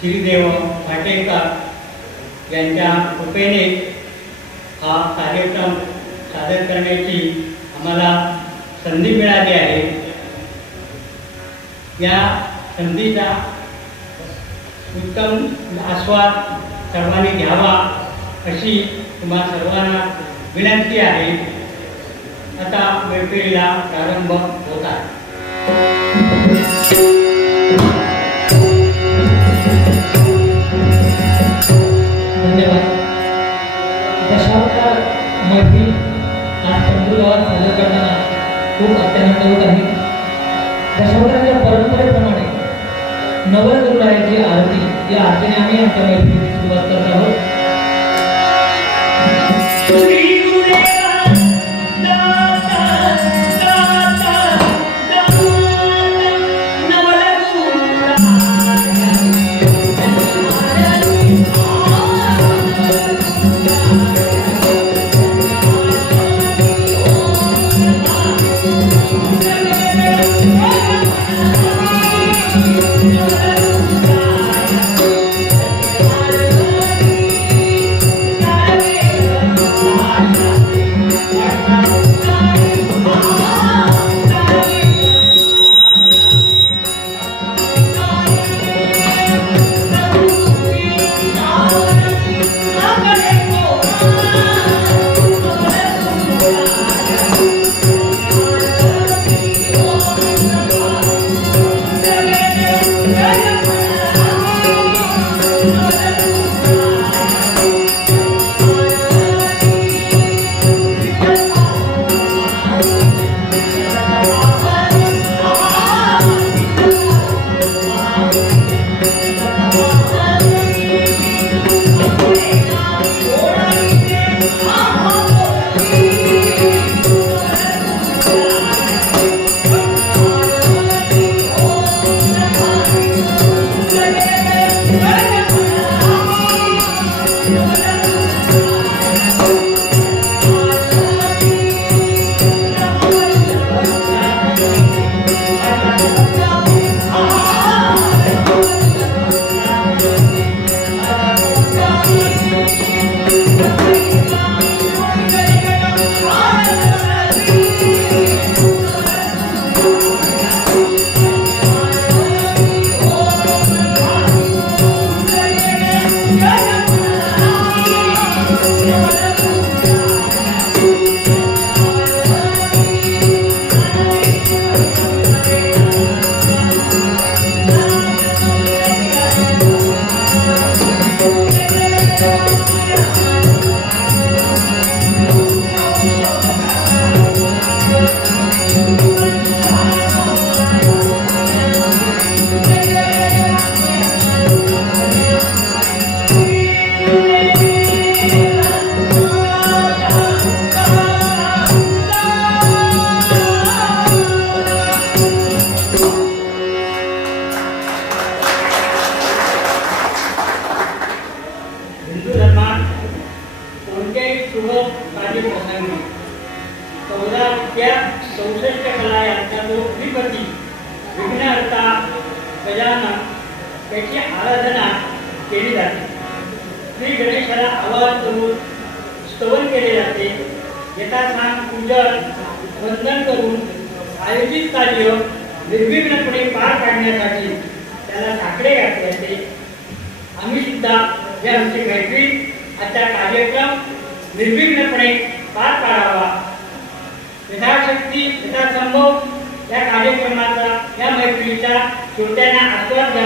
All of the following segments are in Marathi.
श्रीदेव भाटेकर यांच्या कृपेने हा कार्यक्रम सादर करण्याची आम्हाला संधी मिळाली आहे। या संधीचा उत्तम आस्वाद सर्वांनी घ्यावा अशी तुम्हा सर्वांना विनंती आहे। आता मैफिलीला प्रारंभ होत आहे। धन्यवाद। दशावतार मैफिल आज पंढरगावात सादर करताना खूप अत्यानंद होत आहे। दशावताराच्या परंपरेप्रमाणे नवरगरुडाची आरती या आरतीने आम्ही आमच्या मैफिलीची सुरुवात करत आहोत। त्याची आराधना केली जाते। श्री गणेशाला आवाहन करून स्तवन केले जाते। यथासांग पूजन वंदन करून आयोजित कार्य निर्विघ्नपणे पार पाडण्यासाठी त्याला साकडे घातले जाते। आम्ही सुद्धा जे आमची मैफिल आजचा कार्यक्रम निर्विघ्नपणे पार पाडावा, यथाशक्ती यथासंभव या कार्यक्रमाचा या मैफिलीचा श्रोत्यांना आस्वाद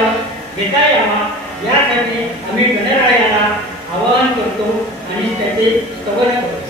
घेता यावा यासाठी आम्ही गणरायाला आवाहन करतो आणि त्याचे स्तवन करतो।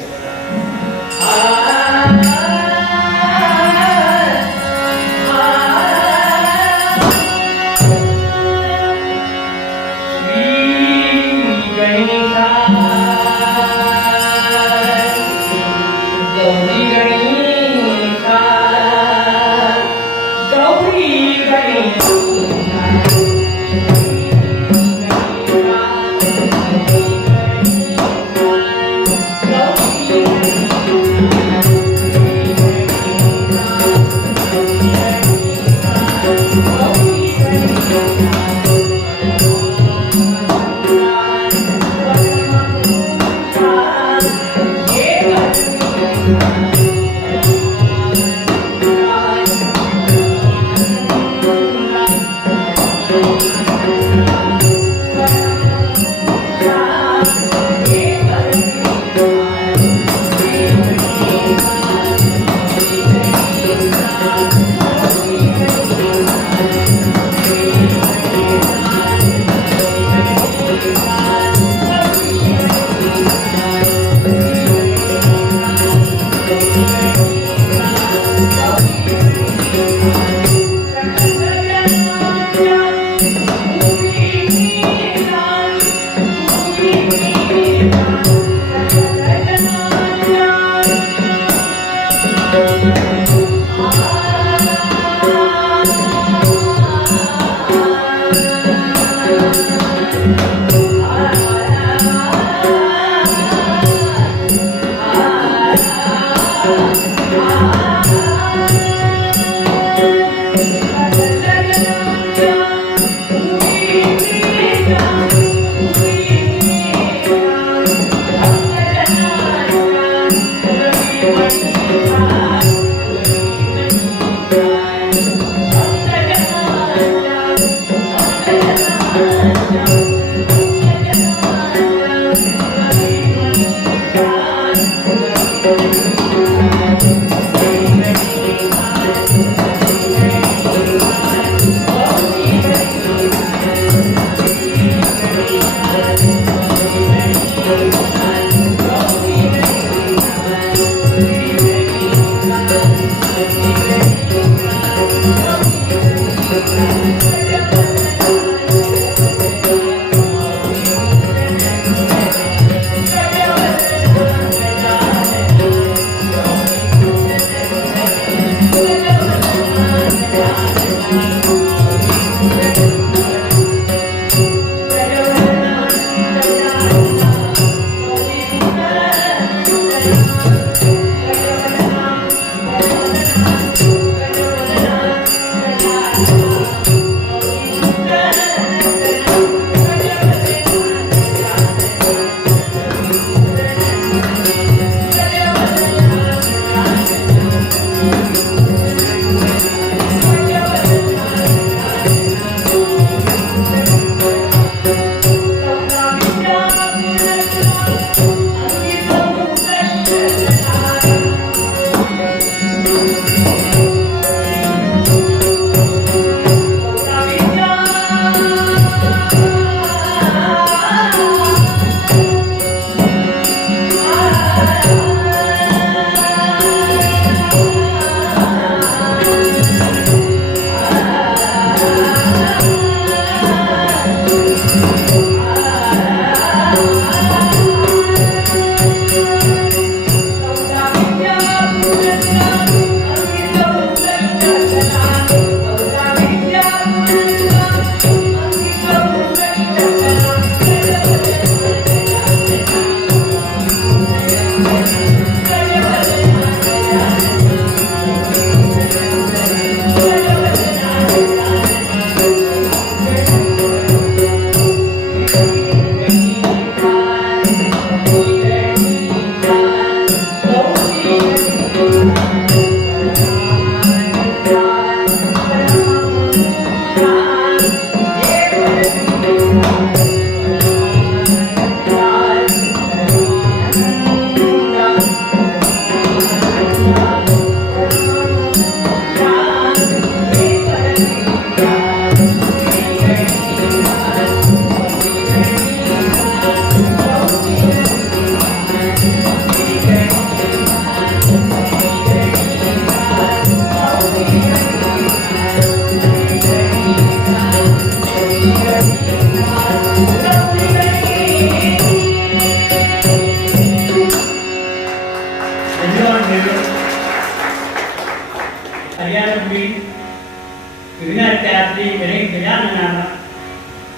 Go!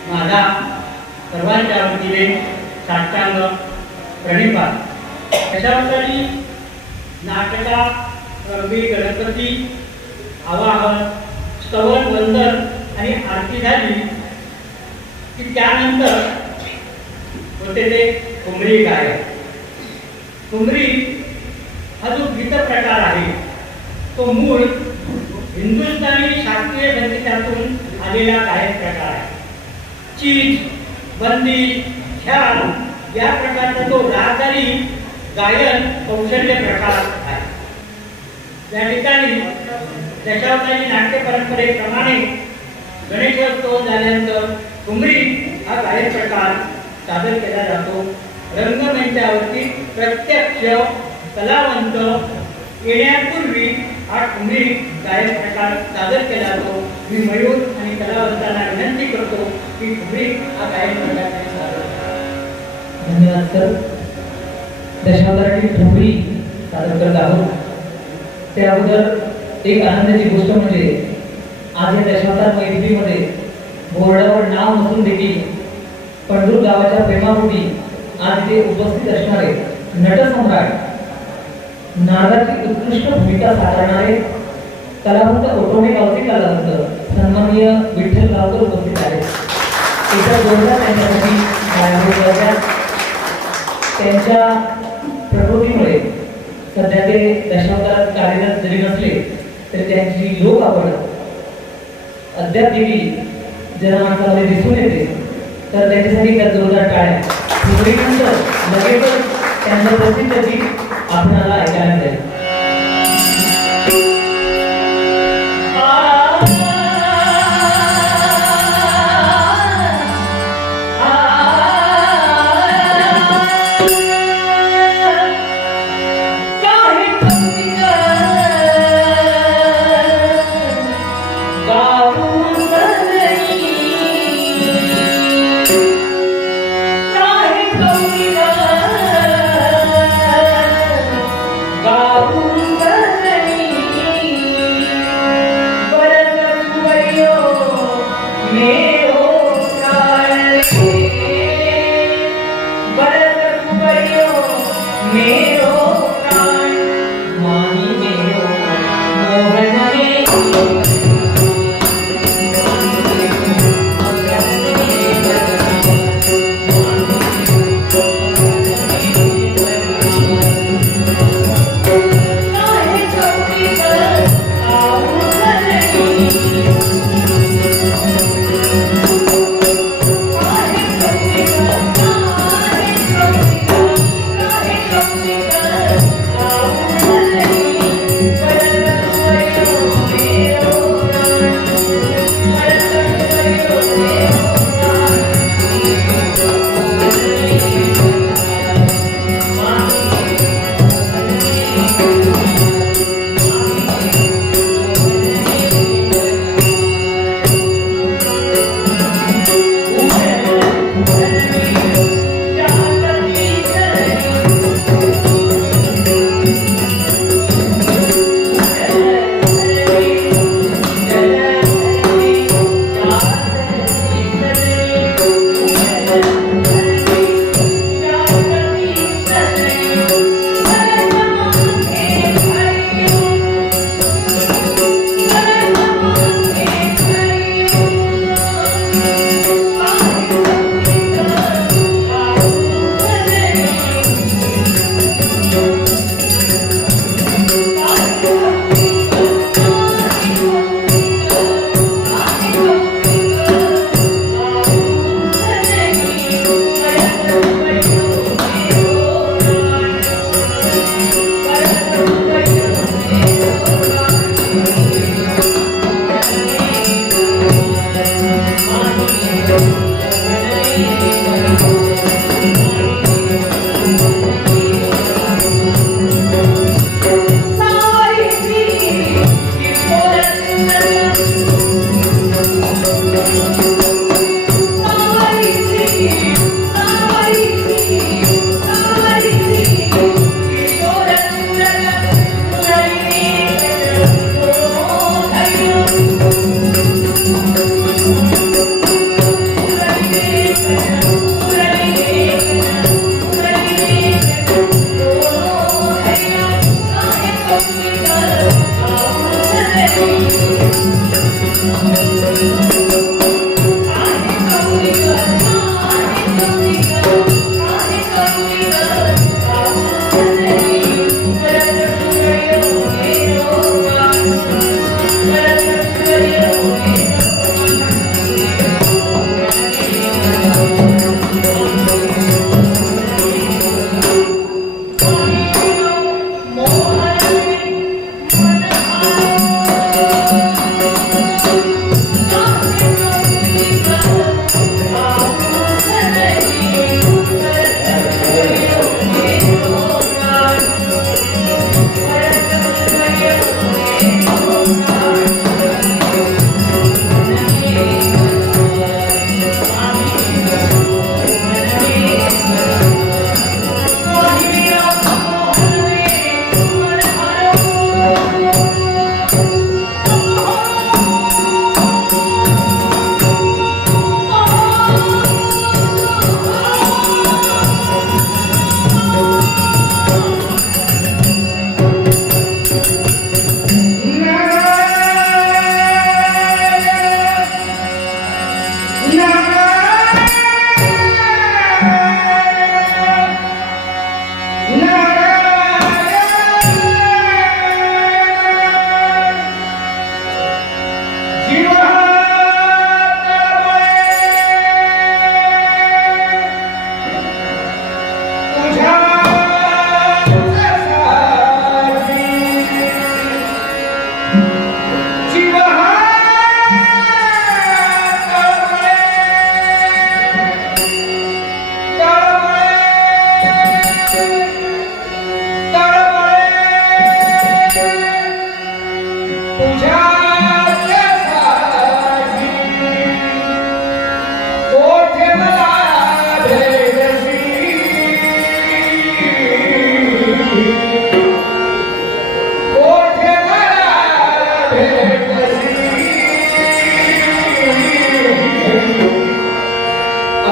माझा सर्वांच्या वतीने साष्टांग प्रणिपात. त्याच्यावरती नाटका रंगी गणपती आवाहन स्तवन वंदन आणि आरती झाली की त्यानंतर होते ते ठुमरी गायन. ठुमरी हा जो गीत प्रकार आहे तो मूळ हिंदुस्थानी शास्त्रीय संगीतातून आलेला गायक प्रकार आहे. चीज, बंदी, ख्याल या प्रकारचा तो रागदारी गायन कौशल्य प्रकार आहे. या ठिकाणी दशावतारी नाट्य परंपरेप्रमाणे गणेशोत्सव झाल्यानंतर ठुमरी हा गायन प्रकार सादर केला जातो. रंगमंचावरती प्रत्यक्ष कलावंत येण्यापूर्वी हा ठुमरी गायन प्रकार सादर केला जातो. मी मयूर आणि कलावंतांना विनंती करतो की ठुमरी हा गायन प्रकार त्यांनी सादर करा. धन्यवाद सर. दशावताराची ठुमरी सादर करत आहोत. त्या अगोदर एक आनंदाची गोष्ट म्हणजे आज या दशावतार मैफिलीमध्ये बोर्डावर नाव नसून देखील पंढूर गावाच्या प्रेमापोटी आज ते उपस्थित असणारे नटसम्राट, नागाची उत्कृष्ट भूमिका साकारणारे कलावंत ओटोणे गावचे कलावंत सन्माननीय विठ्ठल गावकर उपस्थित आहेत. एका जोरदार त्यांच्यासाठी गायन त्यांच्या प्रकृतीमुळे सध्या ते दशावतारात कार्यरत जरी नसले तरी त्यांची लोक आवड अद्याप देखील जनमानसामध्ये दिसून येते. तर त्यांच्यासाठी त्या जोरदार टाळ्या. ठुमरीनंतर लगेचच त्यांचं प्रसिद्ध गीत आपणाला ऐकायला मिळेल. God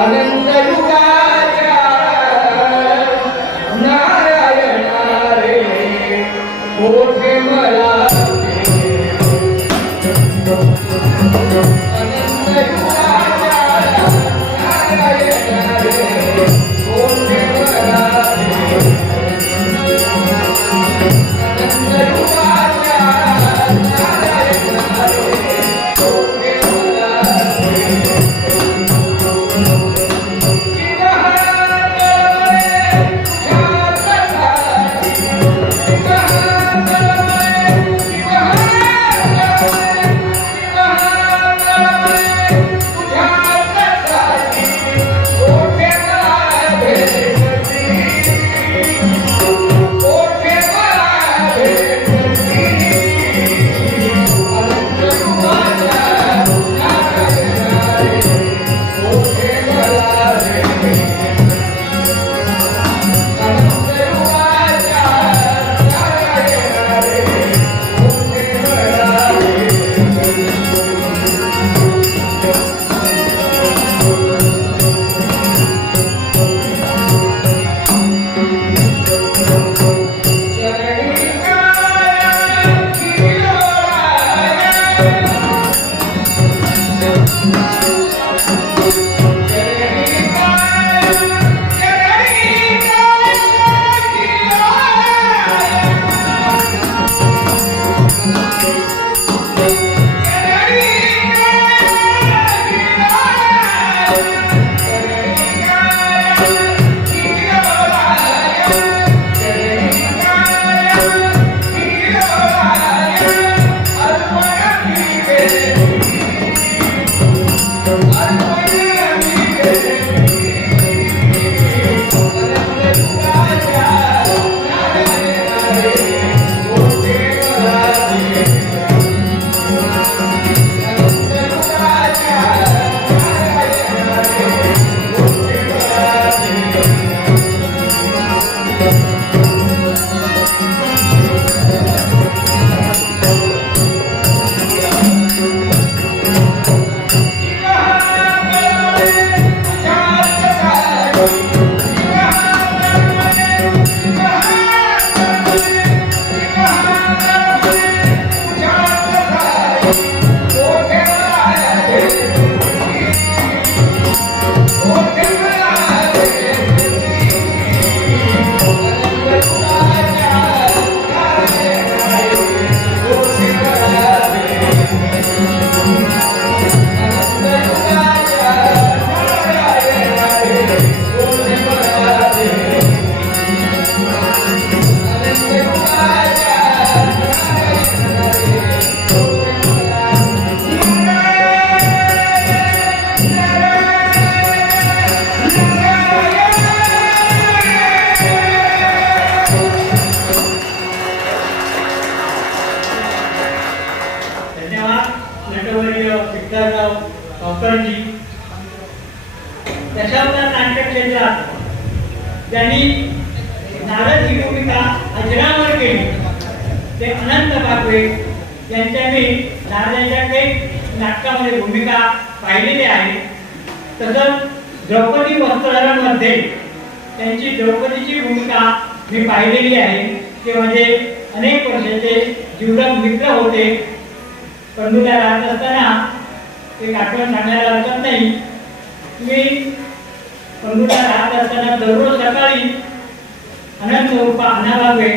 अनंत युगाच्या नारायणा रे मोठे मला अनंत युगाच्या नारायणा रे मोठे मला अनंत युगाच्या नारायणा रे मोठे मला दशावतार नाट्य क्षेत्रात त्यांनी नारद ही भूमिका अजरामर केली. ते अनंत बागवे यांच्या मी नारदांच्या काही नाटकामध्ये भूमिका पाहिलेली आहे. तसंच द्रौपदी वस्त्रहरणमध्ये त्यांची द्रौपदीची भूमिका मी पाहिलेली आहे. ते म्हणजे अनेक वर्षाचे जीवलग मित्र होते. पंढुला राहत असताना एक आठवण सांगायला हरकत नाही. मी पंढुला राहत असताना दररोज सकाळी अनंत रूपा अनाबागे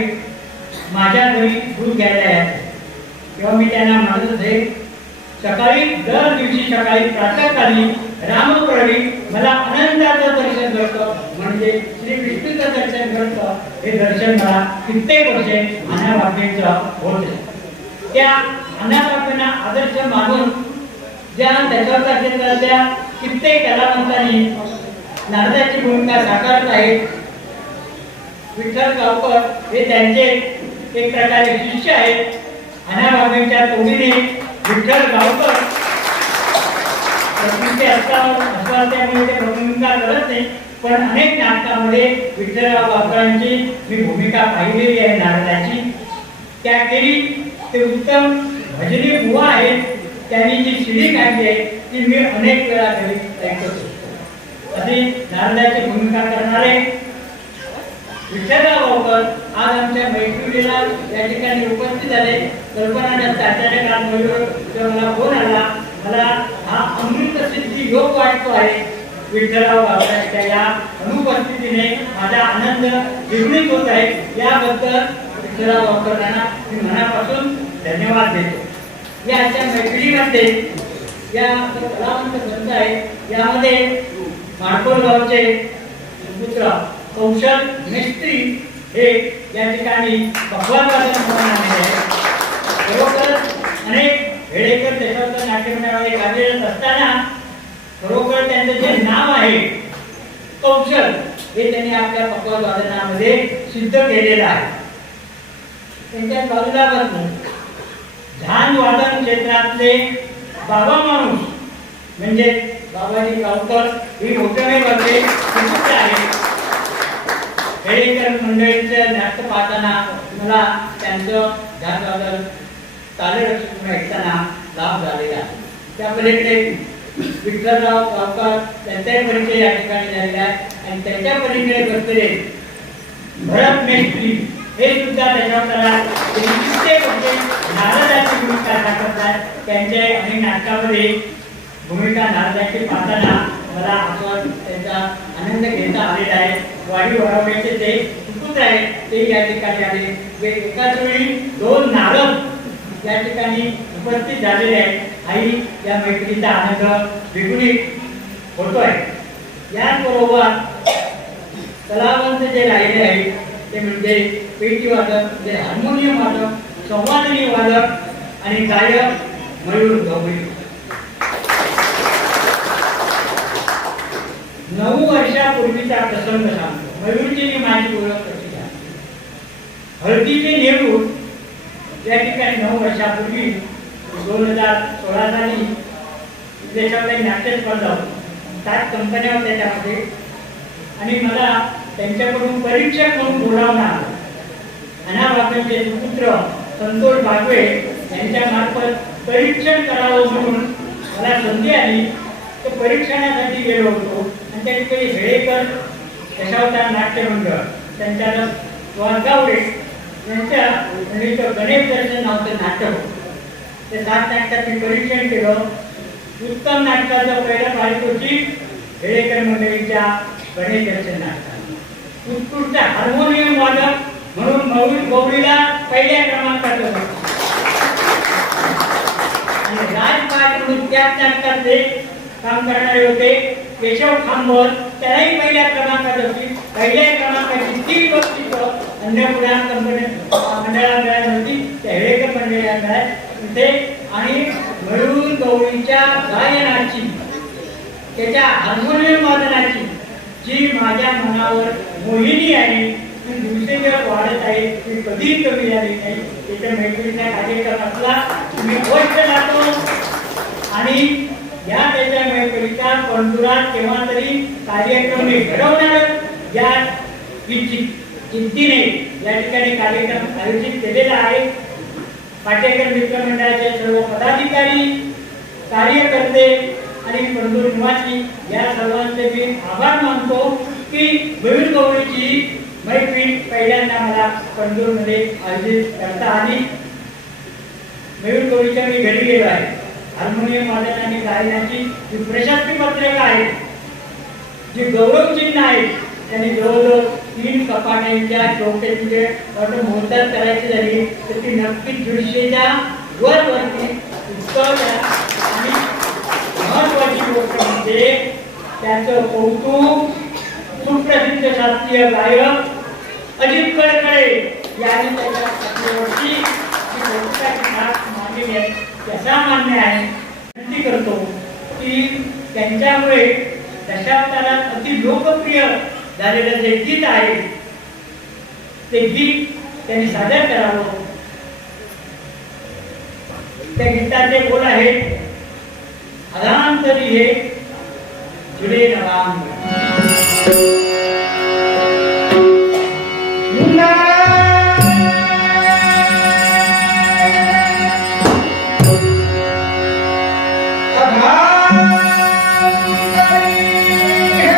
माझ्या घरी दूध घ्यायला यायचे. तेव्हा मी त्यांना म्हणत होते, सकाळी दर दिवशी सकाळी प्रातःकाली रामप्रवी मला अनंताचं दर्शन घडतं, म्हणजे श्री विष्णूचं दर्शन घडतं. हे दर्शन मला कित्येक वर्षे अनाबागेचं होते. त्या अनाबागेंना आदर्श मानून ज्या दशावतार क्षेत्रातल्या कित्येक कलावंतांनी नारदाची भूमिका साकारत आहेत. विठ्ठल गावकर हे त्यांचे एक प्रकारे शिष्य आहेत. अनाबागेच्या तोडीने विठ्ठल गावकर प्रकृती असल्यामुळे ते भूमिका करत नाही, पण अनेक नाटकामध्ये विठ्ठलराव गावकरांची मी भूमिका पाहिलेली आहे नारदाची. त्याखेरी ते उत्तम भजनी बुवा आहेत. त्यांनी जी शिडी काढली आहे ती मी अनेक वेळा घरी ऐकत होतो. अशी नारदाची भूमिका करणारे विठ्ठलराव गावकर आज आमच्या मैत्रिणीला या ठिकाणी उपस्थित झाले. कल्पना जास्त अचानक आज मला फोन आला. मला हा अमृत सिद्धी योग वाटतो आहे. विठ्ठलराव गावकरांच्या या अनुपस्थितीने माझा आनंद द्विगुणित होत आहे. याबद्दल विठ्ठलराव गावकरांना मी मनापासून धन्यवाद देतो. या आजच्या मैत्रिणीमध्ये या कलावंत ग्रंथ आहे. यामध्ये माडकोळ गावचे पुत्र कौशल मिस्त्री हे या ठिकाणी भगवान म्हणून आलेले आहे. खरोखर अनेक हेडेकर दशावतार नाट्यमंडळामध्ये कार्यरत असताना खरोखर त्यांचं जे नाव आहे कौशल हे त्यांनी आपल्या पक्वाद वादनामध्ये सिद्ध केलेलं आहे. त्यांच्या बाजूला बसून झान वादन क्षेत्रातले बाबा माणूस म्हणजे बाबाजी गावकर ही मोठे बघते आहे. हेडेकर मंडळीचं नाट्य पाहताना मला त्यांचं झान वादन तालरक्षण ऐकताना लाभ झालेला आहे. त्या पलीकडे विठ्ठलराव गावकर त्यांचाही परिचय या ठिकाणी झालेला आहे आणि त्यांच्या पलीकडे बसलेले भरत मेस्त्री हे सुद्धा त्याच्यावर नारदाची भूमिका दाखवतात. त्यांच्या अनेक नाटकामध्ये भूमिका नारदाची पाहताना मला आपण त्यांचा आनंद घेता आलेला आहे. वाडी वळवण्याचे ते सुपुत्र आहेत ते या ठिकाणी आले. एकाच वेळी दोन नारद या ठिकाणी उपस्थित झालेले आहेत. आई या मैत्रीचा आनंद द्विगुणित होतोय. याचबरोबर कलावंत जे राहिले आहेत ते म्हणजे पेटी वादक म्हणजे हार्मोनियम वादक, संवादिनी वादक आणि गायक मयूर गवळी. 9 वर्षापूर्वीचा प्रसंग सांगतो. मयूरची माझी ओळख कशी झाली. हळदीचे नेहरू या ठिकाणी 9 वर्षापूर्वी 2016 साली त्याच्यामध्ये नाट्य स्पर्धा होती. 7 कंपन्या होत्या त्यामध्ये आणि मला त्यांच्याकडून परीक्षक म्हणून बोलावणं आलं. अनाबाबांचे पुत्र संतोष बागवे यांच्या मार्फत परीक्षण करावं म्हणून मला संधी आली. तर परीक्षणासाठी गेलो होतो आणि त्या ठिकाणी हेडेकर दशावतार नाट्य मंडळ संचालक वाघावडे यांच्या गणेश दर्शन नावाचं नाटक होतं. ते 7 नाटकात मी परीक्षण केलं. उत्तम नाटकाचं पहिलं पारितोषिक हेडेकर मंडळीच्या गणेश दर्शन नाटकात. उत्कृष्ट हार्मोनियम वादक म्हणून मयूर गवळीला पहिल्या क्रमांकाचं होतं आणि राजपाट म्हणून त्याच नाटकातले काम करणारे होते केशव खांबत. त्यालाही पहिल्या क्रमांकात होती. पहिल्या क्रमांकाची 3 बक्षिसं अन्नपूर्णा कंपनी मंडळाला मिळाली होती. त्या हेडेकर मंडळाला मिळाली तिथे. आणि मयूर गवळीच्या गायनाची त्याच्या हार्मोनियम वादनाची जी माझ्या मनावर मोहिनी आहे ती दिवसेंदिवस वाढत आहे. ती कधीही कमी झाली नाही. त्याच्या मैत्रीच्या कार्यक्रमातला मी गोष्ट जातो आणि या त्याच्या मैत्रीच्या पंढुरात केव्हा तरी कार्यक्रम मी घडवणार या चिंतीने या ठिकाणी कार्यक्रम आयोजित केलेला आहे. पाटेकर मित्र मंडळाचे सर्व पदाधिकारी, कार्यकर्ते आणि पंढूर निवासी या सर्वांचे मी आभार मानतो की मयूर गवळीची मैत्री पहिल्यांदा मला पंढूरमध्ये आयोजित करता आली. मयूर गवळीच्या मी घरी गेलो आहे. हार्मोनियम वादन आणि गायनाची जी प्रशस्ती पत्रक आहे, जी गौरव चिन्ह आहे, त्यांनी जवळजवळ 3 कपाट्यांच्या चौकटीचे मोडतात करायची झाली तर ती नक्कीच 150च्या वरती उत्तर. आणि महत्वाची गोष्ट म्हणजे त्याचं कौतुक सुप्रसिद्ध शास्त्रीय गायक अजित कडकडे यांनी त्याच्या पत्नीवरची कौतुकाची हात मानलेली आहे. त्याचा मान्य आहे. विनंती करतो की त्यांच्यामुळे दशावतारात अति लोकप्रिय झालेलं जे गीत आहे ते गीत त्यांनी सादर करावं. त्या गीताचे बोल आहेत अधांतरी हे जुले राम. अधांतरी हे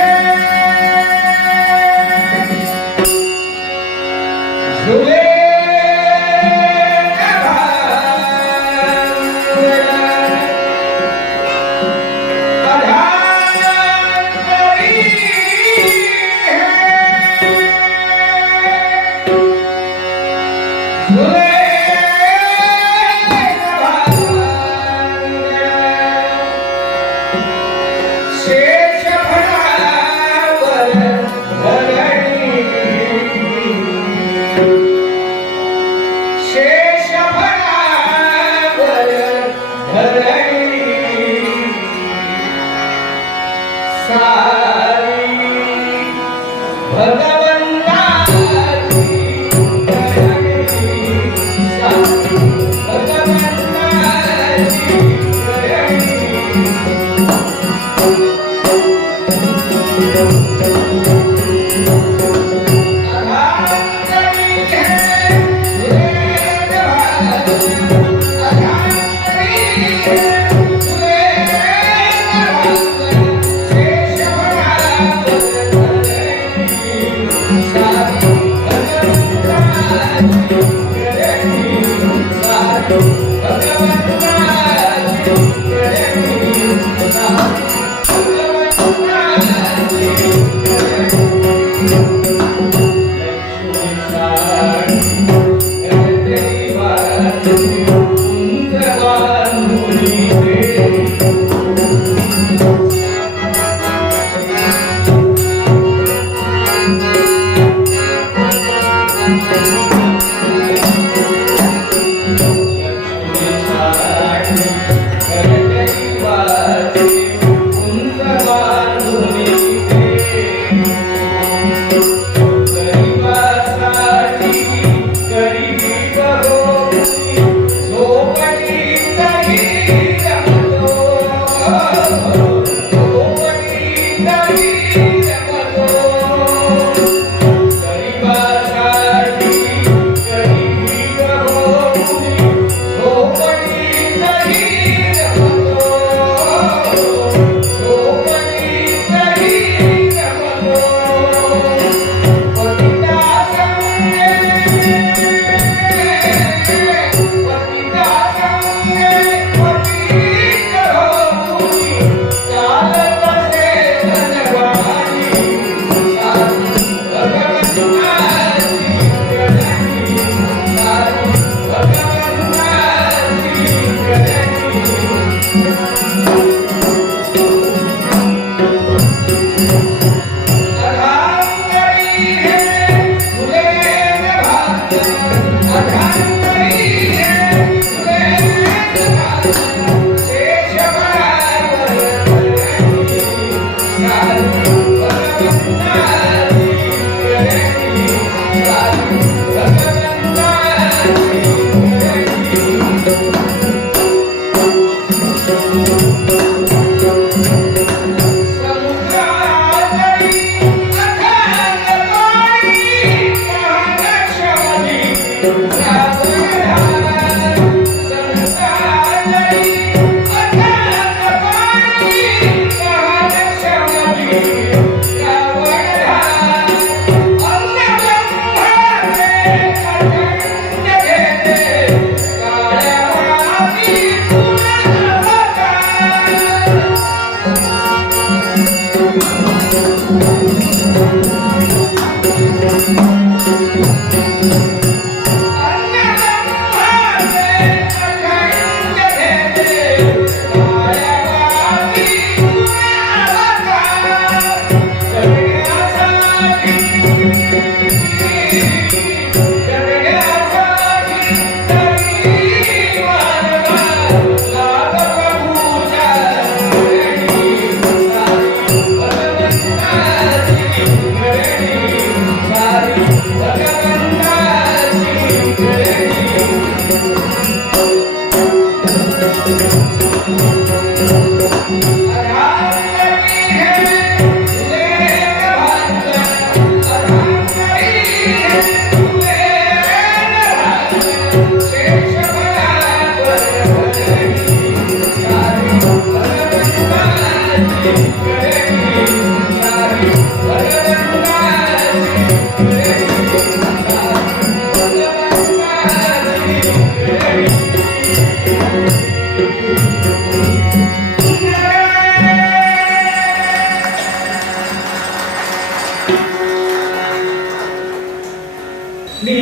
मी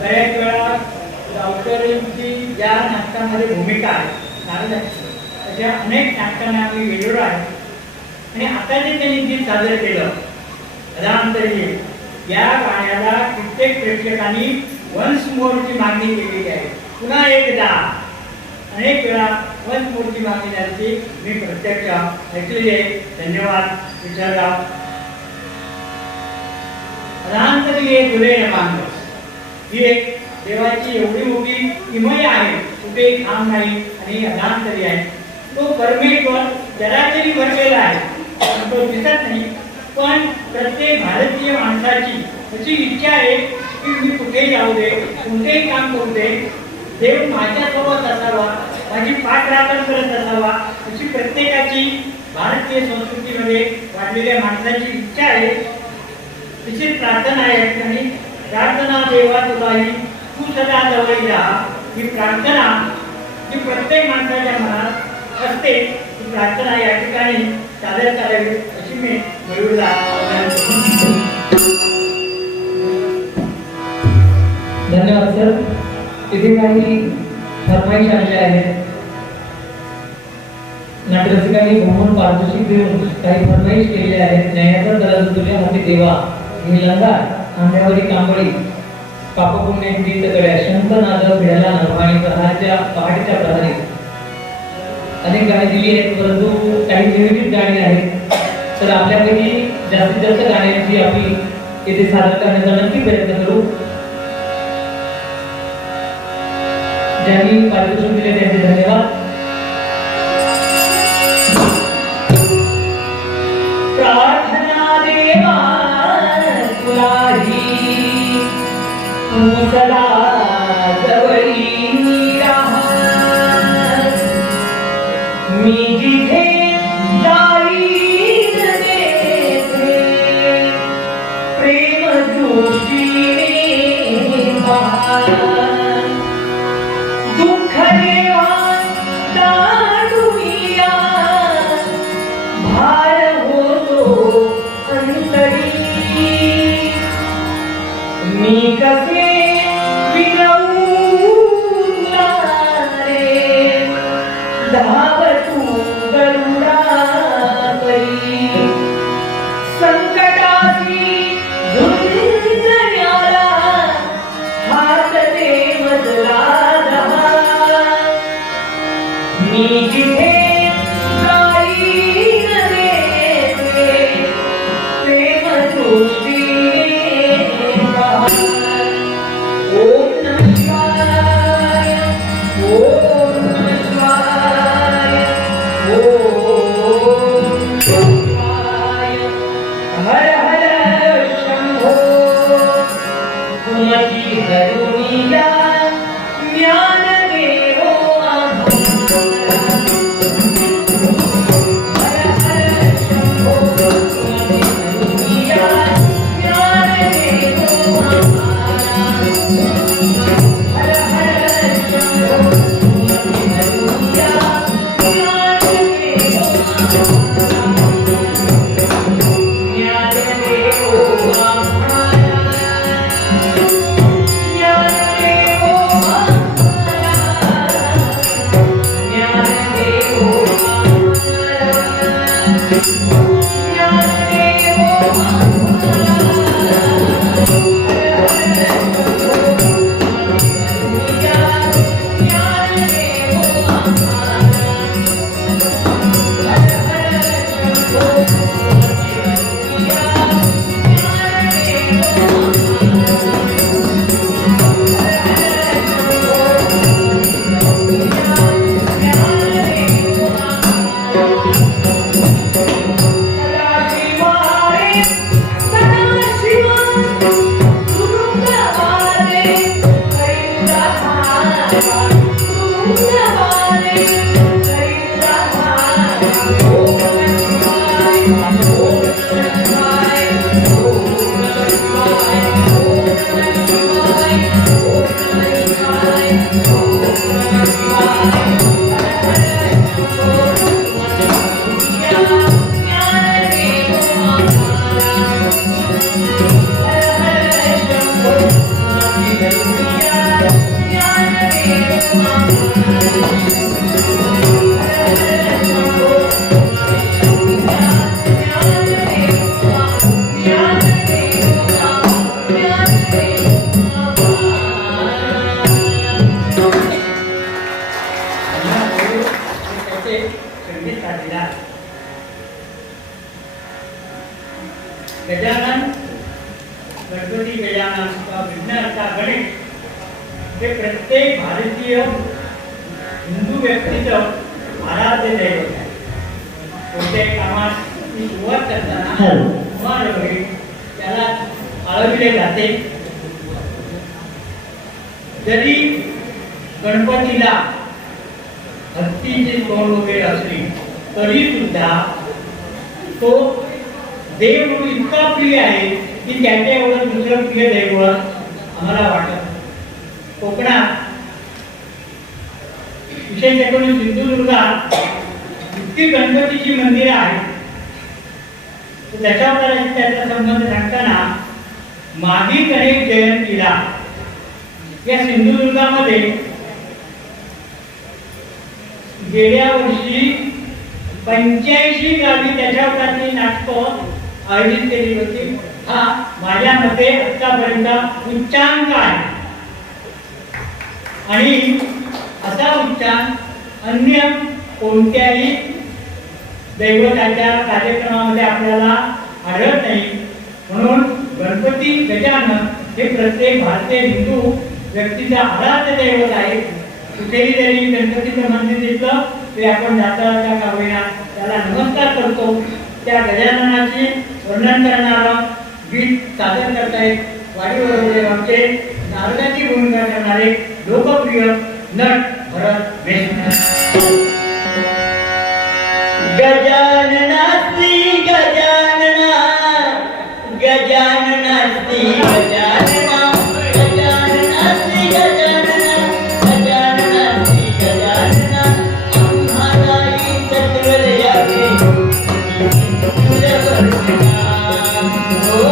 बऱ्याच वेळा गावकऱ्यांची ज्या नाटकांमध्ये भूमिका आहे नाटकाची अशा अनेक नाटकांना आम्ही गेलेलो आहे आणि आता जे त्यांनी गीत सादर केलं रामतरी या गाण्याला कित्येक प्रेक्षकांनी वन्स मोरची मागणी केलेली आहे. पुन्हा एकदा अनेक वेळा वन्स मोरची मागणी झाली मी प्रत्यक्ष ऐकलेली आहे. धन्यवाद विचारराव. रामतरी एक फुले मानस ही एक देवाची एवढी मोठी किमया आहे, कुठे खांब नाही आणि रामतरी आहे. तो परमेश्वर जरातरी भरलेला आहे तो दिसत नाही, पण प्रत्येक भारतीय माणसाची अशी इच्छा आहे की मी कुठेही जाऊ दे, कोणतेही काम करू दे, देव माझ्यासोबत असावा, माझी पाठराखण करत असावा, अशी प्रत्येकाची भारतीय संस्कृतीमध्ये वाढलेल्या माणसाची इच्छा आहे. तशीच प्रार्थना आहे या ठिकाणी. प्रार्थना देवा तुलाही तू सदा जवळ राहा. ही प्रार्थना जी प्रत्येक माणसाच्या मनात असते, ती प्रार्थना या ठिकाणी सादर करावी अशी मी मयूरला आवाहन करतो. धन्यवाद सर. इथे काही फरमाईश आलेल्या आहेत. नाट्यरसिकांनी बहुमन पारितोषिक देऊन काही फरमाईश केलेल्या आहेत. न्यायाचा दरज तुझ्या हाती देवा, हे लंगार आंब्यावरी कांबळी पापपुण्याची तगड्या शंख नाद भिडाला नरवाणी प्रहारच्या पहाटेच्या प्रहरी. अनेक गाणी दिली आहेत, परंतु काही नियोजित गाणी आहेत. तर आपल्यापैकी जास्तीत जास्त गाण्यांची आपली येथे सादर करण्याचा नक्की प्रयत्न करू. ज्यांनी पारितोषिक दिले त्यांचे धन्यवाद. प्रार्थना देवा तुलाही तू सदा जवळी राहा. मी जिथे जाईन तेथे प्रेम दृष्टीने पहा. दुःख देवा दाटून या, भार होतो अंतरी. मी कसे विनवू रे, धाव तू गरुडा परी. संकटाची झुंजण्याला हात दे मजला दहा. मी जिथे जाईन तेथे प्रेम दृष्टीने पहा. ओम नमः शिवाय, ओम नमः शिवाय, ओम नमः शिवाय. हर हर शंभो कुमती करुणिया ज्ञान देवो गजानन गणपती गजानन किंवा विघ्नहर्ता गणेश हे प्रत्येक भारतीय हिंदू व्यक्तीचं आराध्य दैवत आहे. कोणत्याही कामात ती सुरुवात करताना हॅलो. कुमारवे त्याला आळविले जाते. जरी गणपतीला हत्तीचे तोंड वगैरे असली तरी सुद्धा तो देव म्हणून इतका प्रिय आहे की त्याच्या एवढं दुसरं प्रिय दैवत आम्हाला वाटत. कोकणात विशेष करून सिंधुदुर्गात इतकी गणपतीची मंदिरं आहेत. त्याच्यावर त्याचा संबंध सांगताना माघी गणेश जयंतीला या सिंधुदुर्गामध्ये गेल्या वर्षी 85 गावी त्याच्यावरची नाटकं आयोजित केली होती. हा माझ्या मते आतापर्यंत उच्चांक आहे आणि असा उच्चांक अन्य कोणत्याही दैवताच्या कार्यक्रमामध्ये आपल्याला आढळत नाही. म्हणून गणपती गजानन हे प्रत्येक भारतीय हिंदू व्यक्तीचा आराध्य दैवत आहे. कुठेही जरी गणपतीचं मंदिर दिसलं तरी आपण जाता का होईना त्याला नमस्कार करतो. त्या गजाननाची वर्णन करणारं गीत सादर करतायत वाडीवर आमचे नारदाची भूमिका करणारे लोकप्रिय नट भरत देशमुख. गजाननास्ति गजानना गजाननास्ति गजानना गजाननास्ति गजानना गजाननास्ति गजानना आम्हालाही सत्वर यावे तुझ्यावरना हो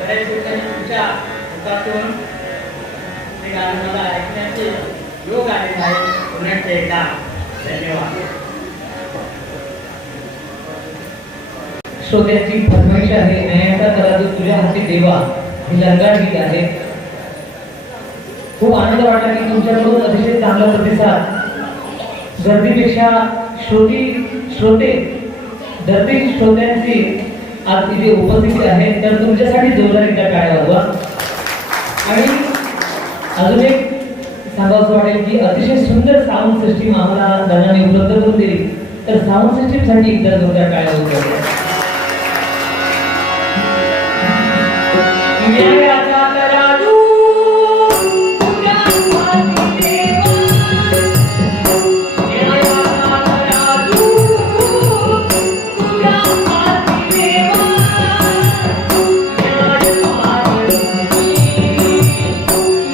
बऱ्याच दिवसांनी तुमच्या मुखातून हे गाणं मला ऐकण्याचे योग आलेला आहे. पुन्हा एकदा धन्यवाद. श्रोत्यांची फरमाईश आहे, न्यायाचा तराजू तुझ्या हाती देवा, हे लंगाट गीत आहे. खूप आनंद वाटला की तुमच्याकडून अतिशय चांगला प्रतिसाद, गर्दीपेक्षा श्रोते दर्दी श्रोत्यांची आज इथे उपस्थिती आहे, तर तुमच्यासाठी जोरदार एकदा टाळ्या वाजवा. आणि अजून एक सांगावंसं वाटेल की अतिशय सुंदर साऊंड सिस्टीम आम्हाला दादांनी उपलब्ध करून दिली, तर साऊंड सिस्टीमसाठी एकदा जोरदार टाळ्या वाजवा. न्यायाचा तराजू तुझ्या हाती देवा, न्यायाचा तराजू तुझ्या हाती देवा, न्याय मागणी,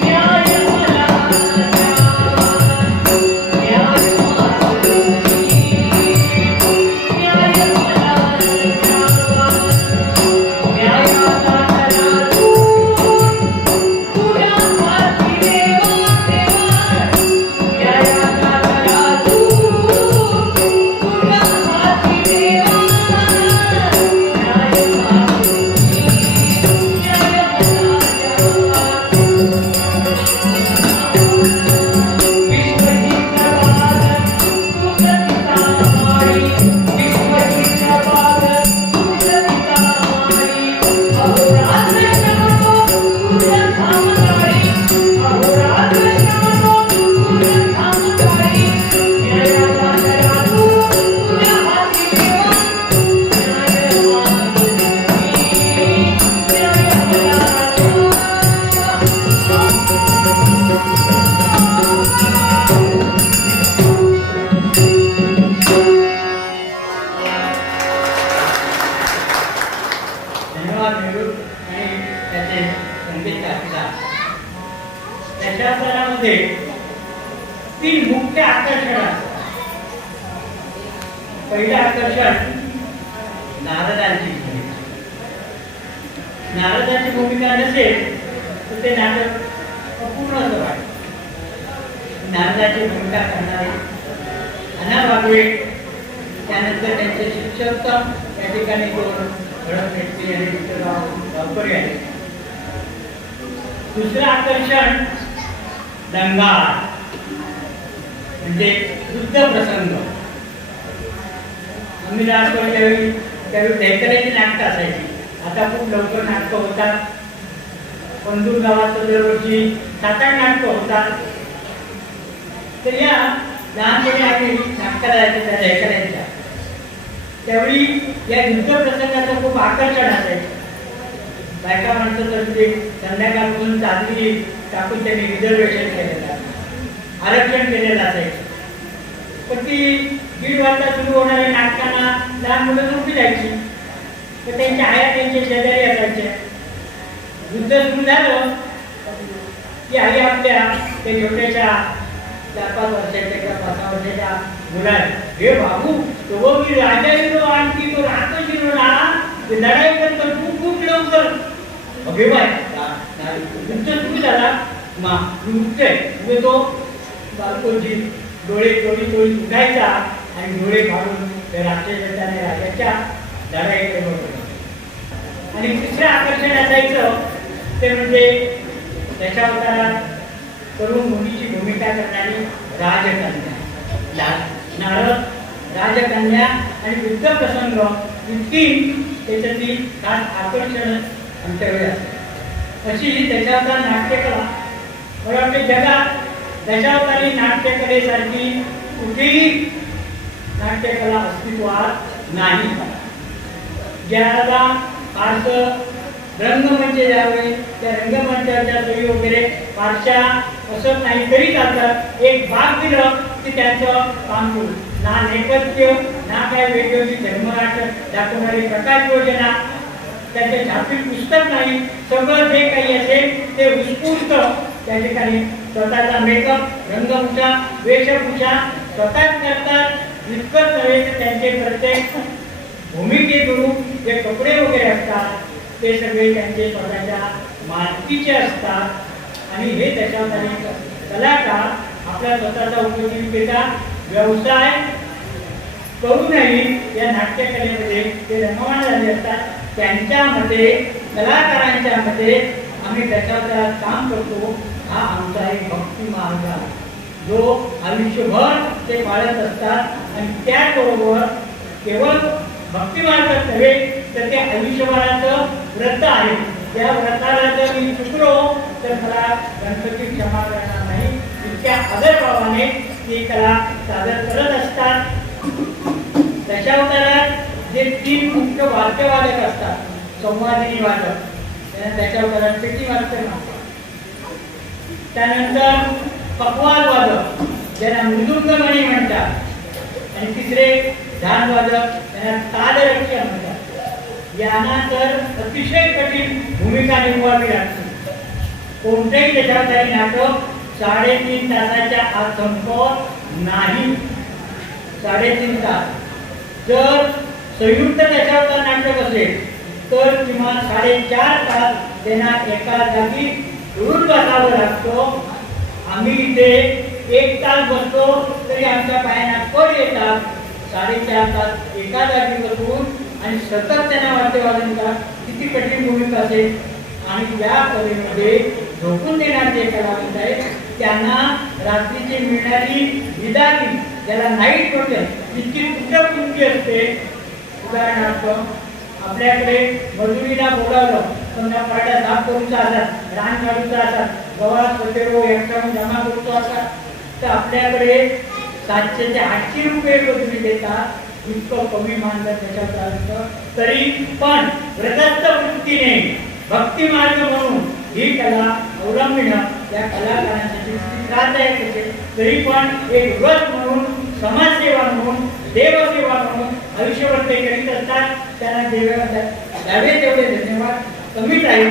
न्याय मला द्यावा, न्याय मागणी, न्याय मला द्यावा, न्यायाचा तराजू तुझ्या हाती देवा, न्यायाचा तराजू तुझ्या हाती देवा, न्याय मागणी, न्याय मला द्यावा. विश्वजिंदाबाद तुझं पितामही, विश्वजिंदाबाद तुझं पितामही, अहोरात्र श्रमतो तुझं धामधारी, अहोरात्र श्रमतो तुझं धामधारी, न्यायाचा तराजू तुझ्या हाती देवा, न्याय मागणी, न्याय मला द्यावा. धन्यवाद मेहूर आणि त्याचे संगीत साथीदार. दशावतारामध्ये 3 मुख्य आकर्षण असतात. पहिलं आकर्षण नारदांची भूमिका. नारदाची भूमिका नसेल तर ते नाटक अपूर्णच वाटतं. नारदाची भूमिका करणारे अना वागवे, त्यानंतर त्यांचे शिक्षक या ठिकाणी 2 भरत व्यक्ती आणि विठ्ठलराव गावकरी आहेत. दुसरं आकर्षण दंगा, म्हणजे युद्ध प्रसंग. आम्ही लहानपणी त्यावेळी ढेकऱ्याची नाटकं असायची. आता खूप लवकर नाटकं होतात. पंदूर गावात दरवर्षी 7-8 नाटकं होतात. तर या लहानपणी आम्ही नाटकाला जायचो त्या ढेकऱ्यांच्या. त्यावेळी या युद्ध प्रसंगाचं खूप आकर्षण असायचं. बायका माणसं तर ते संध्याकाळपासून चादरी टाकून त्यांनी रिझर्वेशन केलेलं, आरक्षण केलेलं असायचं. पण ती 1:30 वाजता सुरू होणाऱ्या नाटकांना लहान मुलं झोपी जायची. तर त्यांच्या आया त्यांच्या शेजारी असायच्या. युद्ध सुरू झालं की आई आपल्या ते छोट्याशा 4-5 वर्षाच्या किंवा 5 वर्षाच्या मुलाला, हे बाबू तो मी राजा शिरो आणखी तो राहतो शिरो ना, ते लढाई करतो खूप लवकर. अगे बाय युद्ध सुरू झाला, उठतोय तो बालकोजी डोळे चोळी उठायचा आणि डोळे काढून त्या राक्षसाने राजाच्या लढाईकडे बघतो. आणि तिसरं आकर्षण असायचं ते म्हणजे दशावतारात तरुण मुलीची भूमिका करणारी राजकन्या. नारद, राजकन्या आणि युद्ध प्रसंग ही 3 त्याच्यातली खास आकर्षण आमच्याकडे असतात. अशी ही दशावतार नाट्यकला मला वाटते जगात दशावतारी नाट्यकलेसारखी कुठेही नाट्यकला अस्तित्वात नाही. ज्याला फारसं रंगमंच द्यावे, त्या रंगमंचाच्या सोयी वगैरे फारशा असत नाही तरी चालतात. एक भाग दिलं की त्यांचं काम करू. ना नेपथ्य ना काय वेगवेगळी धर्मराष्ट्र दाखवणारी प्रकाश योजना, त्यांचे छापील पुस्तक नाही. सगळं जे काही असेल ते उत्स्फूर्त त्या ठिकाणी स्वतःचा मेकअप, रंगभूषा, वेशभूषा स्वतःच करतात. इतकंच नव्हे तर त्यांचे प्रत्येक भूमिकेतून जे कपडे वगैरे असतात ते सगळे त्यांचे स्वतःच्या मालकीचे असतात. आणि हे दशावतारी कलाकार आपल्या स्वतःचा उपजीविकेचा व्यवसाय करूनही या नाट्यकलेमध्ये ते रममाण झाले असतात. त्यांच्या मते, कलाकारांच्या मते आम्ही दशावतारात काम करतो हा आमचा एक भक्ती मार्ग आहे जो आयुष्यभर ते पाळत असतात. आणि त्याचबरोबर केवळ भक्ती मार्गच नव्हे तर ते आयुष्यभराचं व्रत आहे. त्या व्रताला जर मी चुकलो तर मला गणपती क्षमा करणार नाही. इतक्या आदरभावाने ती कला सादर करत असतात. दशावतारात जे 3 मुख्य वाद्यवादक असतात, संवादिनी वादक, त्यांना दशावतारात पेटी वादक म्हणतात. त्यानंतर पखवाज वादक ज्यांना मृदुंगमणी म्हणतात. आणि तिसरे ढाल वादक त्यांना तालरक्षक म्हणतात. यांना तर अतिशय कठीण भूमिका निभवावी लागते. कोणतेही दशावतारी नाटक 3.5 तासाच्या आत संपत नाही. 3.5 तास. जर संयुक्त दशावतार नाटक असेल तर किमान 4.5 तास त्यांना एका जागी रुळून बसावं लागतं. आम्ही इथे 1 तास बसतो तरी आमच्या पायांना कळ येतात. 4.5 तास एका जागी बसून आणि सतत त्यांना वाद्य वाजन करा, किती कठीण भूमिका असेल. आणि या कलेमध्ये झोपून देणारे जे कलावंत आहेत त्यांना रात्रीची मिळणारी विदारी, ज्याला नाईट होते, इतकी तुटपुंजी असते. उदाहरणार्थ आपल्याकडे मजुरीला बोलावलं, समजा पाड्या साफ करूचा असतात, रान काढूचा असतात, गव्हात सतेरो एकटा जमा करूचा असतात, तर आपल्याकडे 700 ते 800 रुपये मजुरी देतात. इतकं कमी मानलं त्याच्यापर्यंत तरी पण व्रतस्थ वृत्तीने भक्ती मार्ग म्हणून ही कला अवलंबिणं या कलाकारांसाठी त्रासदायक असेल. तरी पण एक व्रत म्हणून, समाजसेवा म्हणून, देवसेवा म्हणून आयुष्यभर ते करीत असतात. त्यांना द्यावे तेवढे धन्यवाद कमीच आहे.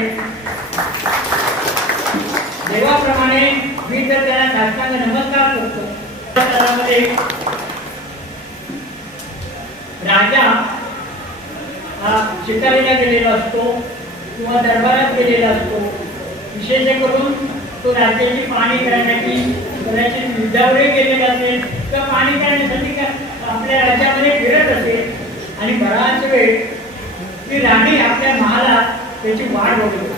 देवाप्रमाणे मी तर त्यांना साष्टांग नमस्कार करतो. राजा हा शिकारीला गेलेला असतो किंवा दरबारात गेलेला असतो. विशेष करून तो राज्याची पाहणी करण्यासाठी कदाचित युद्धावरही गेलेला असेल तर पाहणी करण्यासाठी आपल्या राज्यामध्ये फिरत असेल. आणि बराच वेळ ती राणी आपल्या महालात त्याची वाट बघतो.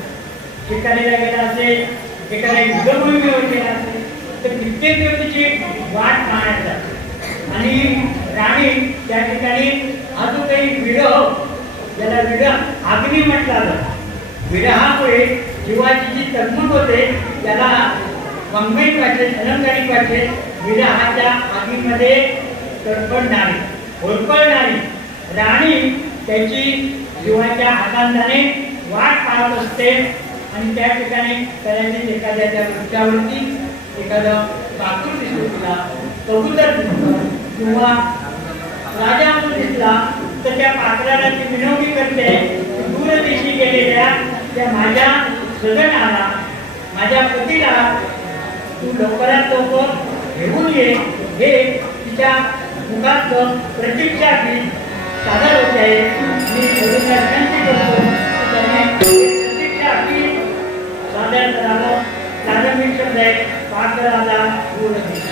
शिकारीला गेला असेल, एखाद्या युद्धभूमीवर गेला असेल तर कित्येक दिवस त्याची वाट पाहण्यात जाते. आणि राणी त्या ठिकाणी हा जो काही विरह, ज्याला विरह अग्नी म्हटलं जातं, विरहामुळे जीवाची जी तगमग होते त्याला वंगणिक वाटेल, अलंकारिक वाटेल. विरहाच्या आगीमध्ये तडफडणारी, होरपळणारी राणी त्याची जीवाच्या आकांताने वाट पाहत असते. आणि त्या ठिकाणी कदाचित एखाद्या त्या वृक्षावरती एखादं कापूर दिसतो, तिला कबूतर दिसतं किंवा राजा म्हणून दिसला तर त्या पाखराला ती विनवणी करते, दूरदेशी गेलेल्या त्या माझ्या सजनाला, माझ्या पतीला तू लवकरात लवकर घेऊन ये. हे तिच्या मुखात प्रतीक्षा की सादर होते आहे. मी विनंती करतो त्याने प्रतीक्षा की सादर करावं. प्रारंभिक शब्द आहे पाखराला दूरदेशी.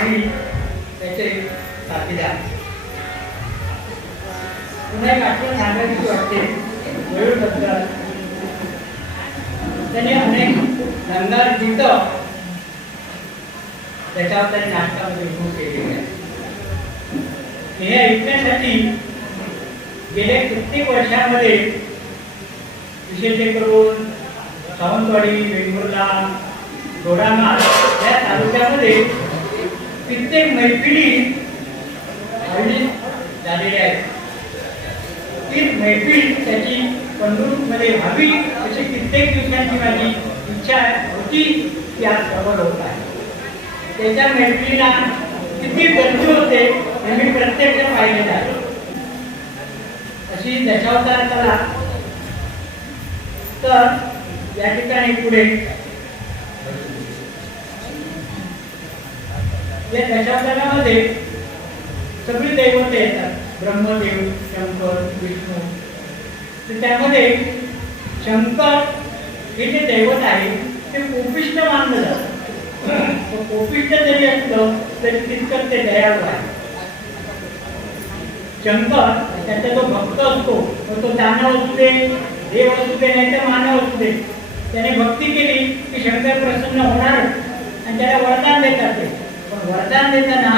आणि त्याचे साथीदार. पुन्हा एक आठवण सांगायची वाटते मयूरबद्दल. त्याने अनेक रंगार गीतं त्याच्यावर त्याने नाटकामध्ये उभं केलेले आहे. हे ऐकण्यासाठी गेल्या कित्येक वर्षांमध्ये विशेष करून सावंतवाडी, वेंगुर्ला, दोडामार्ग या तालुक्यामध्ये कित्येक मैफिली आयोजित झालेल्या आहेत. ती मैफिल त्याची पंढरपूरमध्ये व्हावी अशी कित्येक दिवसांची माझी इच्छा होती, ती आज प्रबळ होत आहे. त्याच्या मैफिलीला किती गर्दी होते हे मी प्रत्यक्ष पाहिलेलं आहे. अशी दशावतार कला. तर या ठिकाणी पुढे या दशावतारामध्ये सगळी दैवते येतात. ब्रह्मदेव, शंकर, विष्णू. तर त्यामध्ये शंकर हे जे दैवत आहे ते कोपिष्ठ मानलं जातं. कोपिष्ठ जरी असलं तरी तितकंच ते दयाळू आहे. शंकर त्याचा जो भक्त असतो तो दानव असू दे, देव असू दे, नाही तर मानव असू दे, त्याने भक्ती केली की शंकर प्रसन्न होणार आणि त्याला वरदान देतात. ते पण वरदान देताना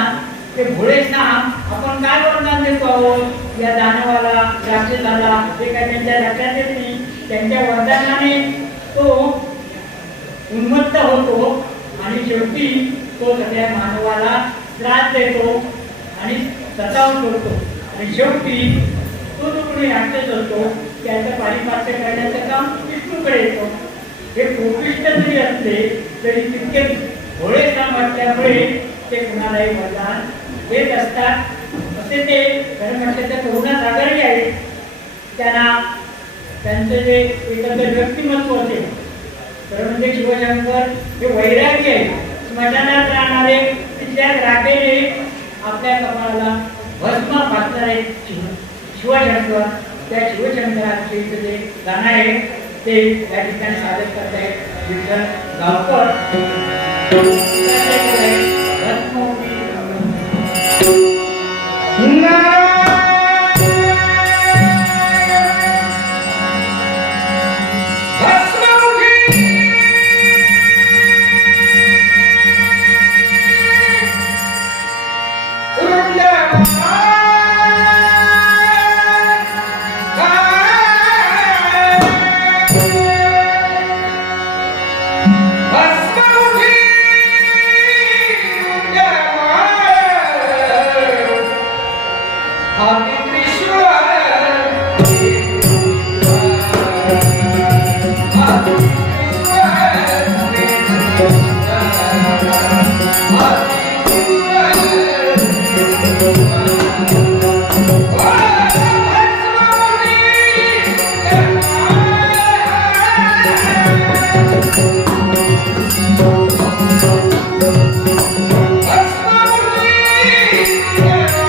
ते भोळेशा आपण काय वरदान देतो आहोत या दानवाला, राक्षसाला, ते काय त्यांच्या लक्षात येत नाही. त्यांच्या वरदानाने तो उन्मत्त होतो आणि शेवटी तो सगळ्या मानवाला त्रास देतो आणि सतावून करतो आणि शेवटी तो जो कोणी राक्षस असतो त्याचं पारिपात्र करण्याचं काम विष्णूकडे येतो. हे कोपिष्ठ जरी असले तरी तितके भोळे म्हटल्यामुळे ते कुणालाही वरदान देत असतात. असे ते खरं म्हटलं तर करुणासागरही आहेत. त्यांना त्यांचं जे एकंदर व्यक्तिमत्व असेल खरं म्हणजे शिवशंकर हे वैरागी आहे. स्मशानात राहणारे तिथल्या राखेने आपल्या कपाळाला भस्म फासणारे शिवशंकर. त्या शिवशंकराचे जे गाणं आहे ते या ठिकाणी सादर करत आहेत विठ्ठल गावकर. Yeah.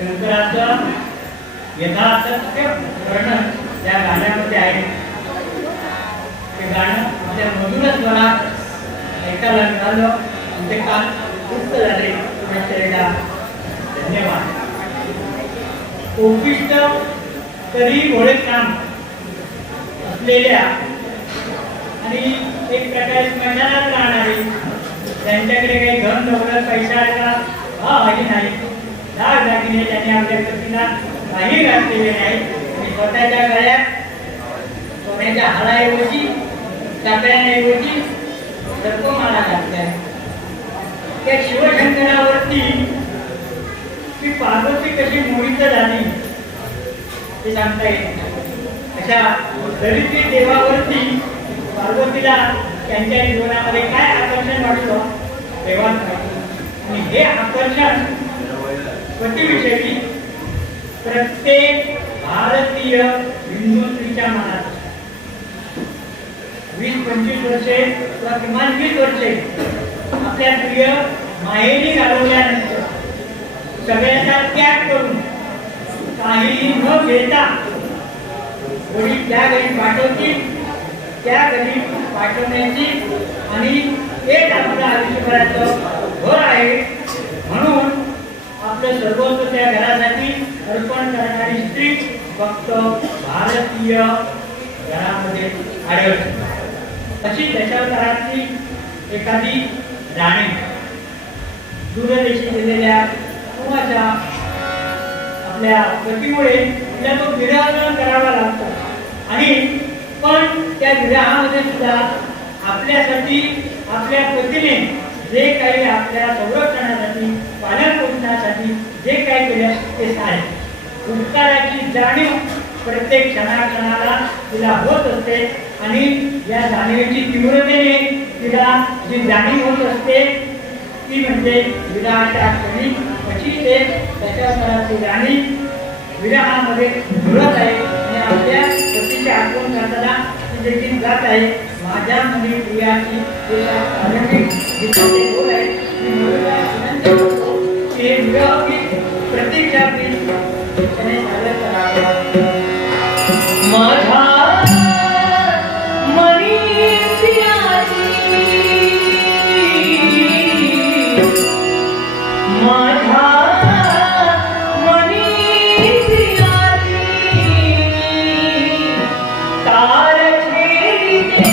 शंकराचं यथार्थ वर्णन त्या गाण्यामध्ये आहे. ते गाणं आपल्या मधूनच मला ऐकायला मिळालं आणि ते काल तृप्त झाले. पुण्याच्या धन्यवाद. कोपिष्ट तरी ओळखनाम असलेल्या आणि एक प्रकारे स्मशानात राहणारे, त्यांच्याकडे काही धन दौलत पैशाचा अभावही नाही, दागिने त्यांनी आपल्या पतीला काही घातलेले नाही आणि स्वतःच्या गळ्यात सोन्याच्या हाराऐवजी टाकळ्यांऐवजी सर्पमाळा घातल्या. त्या शिवशंकरावरती ती पार्वती कशी मोहित झाली ते सांगता येत नाही. अशा दरिद्री देवावरती पार्वतीला त्यांच्या जीवनामध्ये काय आकर्षण वाटलं तेव्हा, आणि हे आकर्षण पतीविषयी प्रत्येक भारतीय हिंदू स्त्रीच्या मनात 20-25 वर्षे किंवा किमान 20 वर्षे आपल्या प्रिय माहेरी घालवल्यानंतर सगळ्याचा त्याग करून काहीही न घेता वडील त्या घरी पाठवतील, त्या घरी पाठवण्याची आणि एक आपलं आयुष्यभराचं घर आहे म्हणून आपलं सर्वस्व त्या घरासाठी अर्पण करणारी स्त्री फक्त भारतीय घरामध्ये आढळते. अशी दशावतारातली एखादी राणी दूरदेशी गेलेल्या कुणाच्या आपल्या पतीमुळे तिला तो विरह करावा लागतो आणि पण त्या विरहामध्ये सुद्धा आपल्यासाठी आपल्या पतीने जे काही आपल्या संरक्षणासाठी पालन पोषणासाठी जे काही केलं ते सारे उपकाराची जाणीव प्रत्येक क्षणाक्षणाला तिला होत असते आणि या जाणीवेची तीव्रतेने तिला जी जाणीव होत असते ती म्हणजे विरहाच्या क्षणी कशी ते त्याच्या राणी विरहामध्ये घुरत आहे आणि आपल्या पतीची आठवण करताना ती देखील जात आहे. माझ्या मनी प्रियाची बोल आहे हे विरह गीत प्रतीक्षा गीत त्याने सादर करावं. माझा मनी प्रियाची, माझा मनी प्रियाची तार छेडिते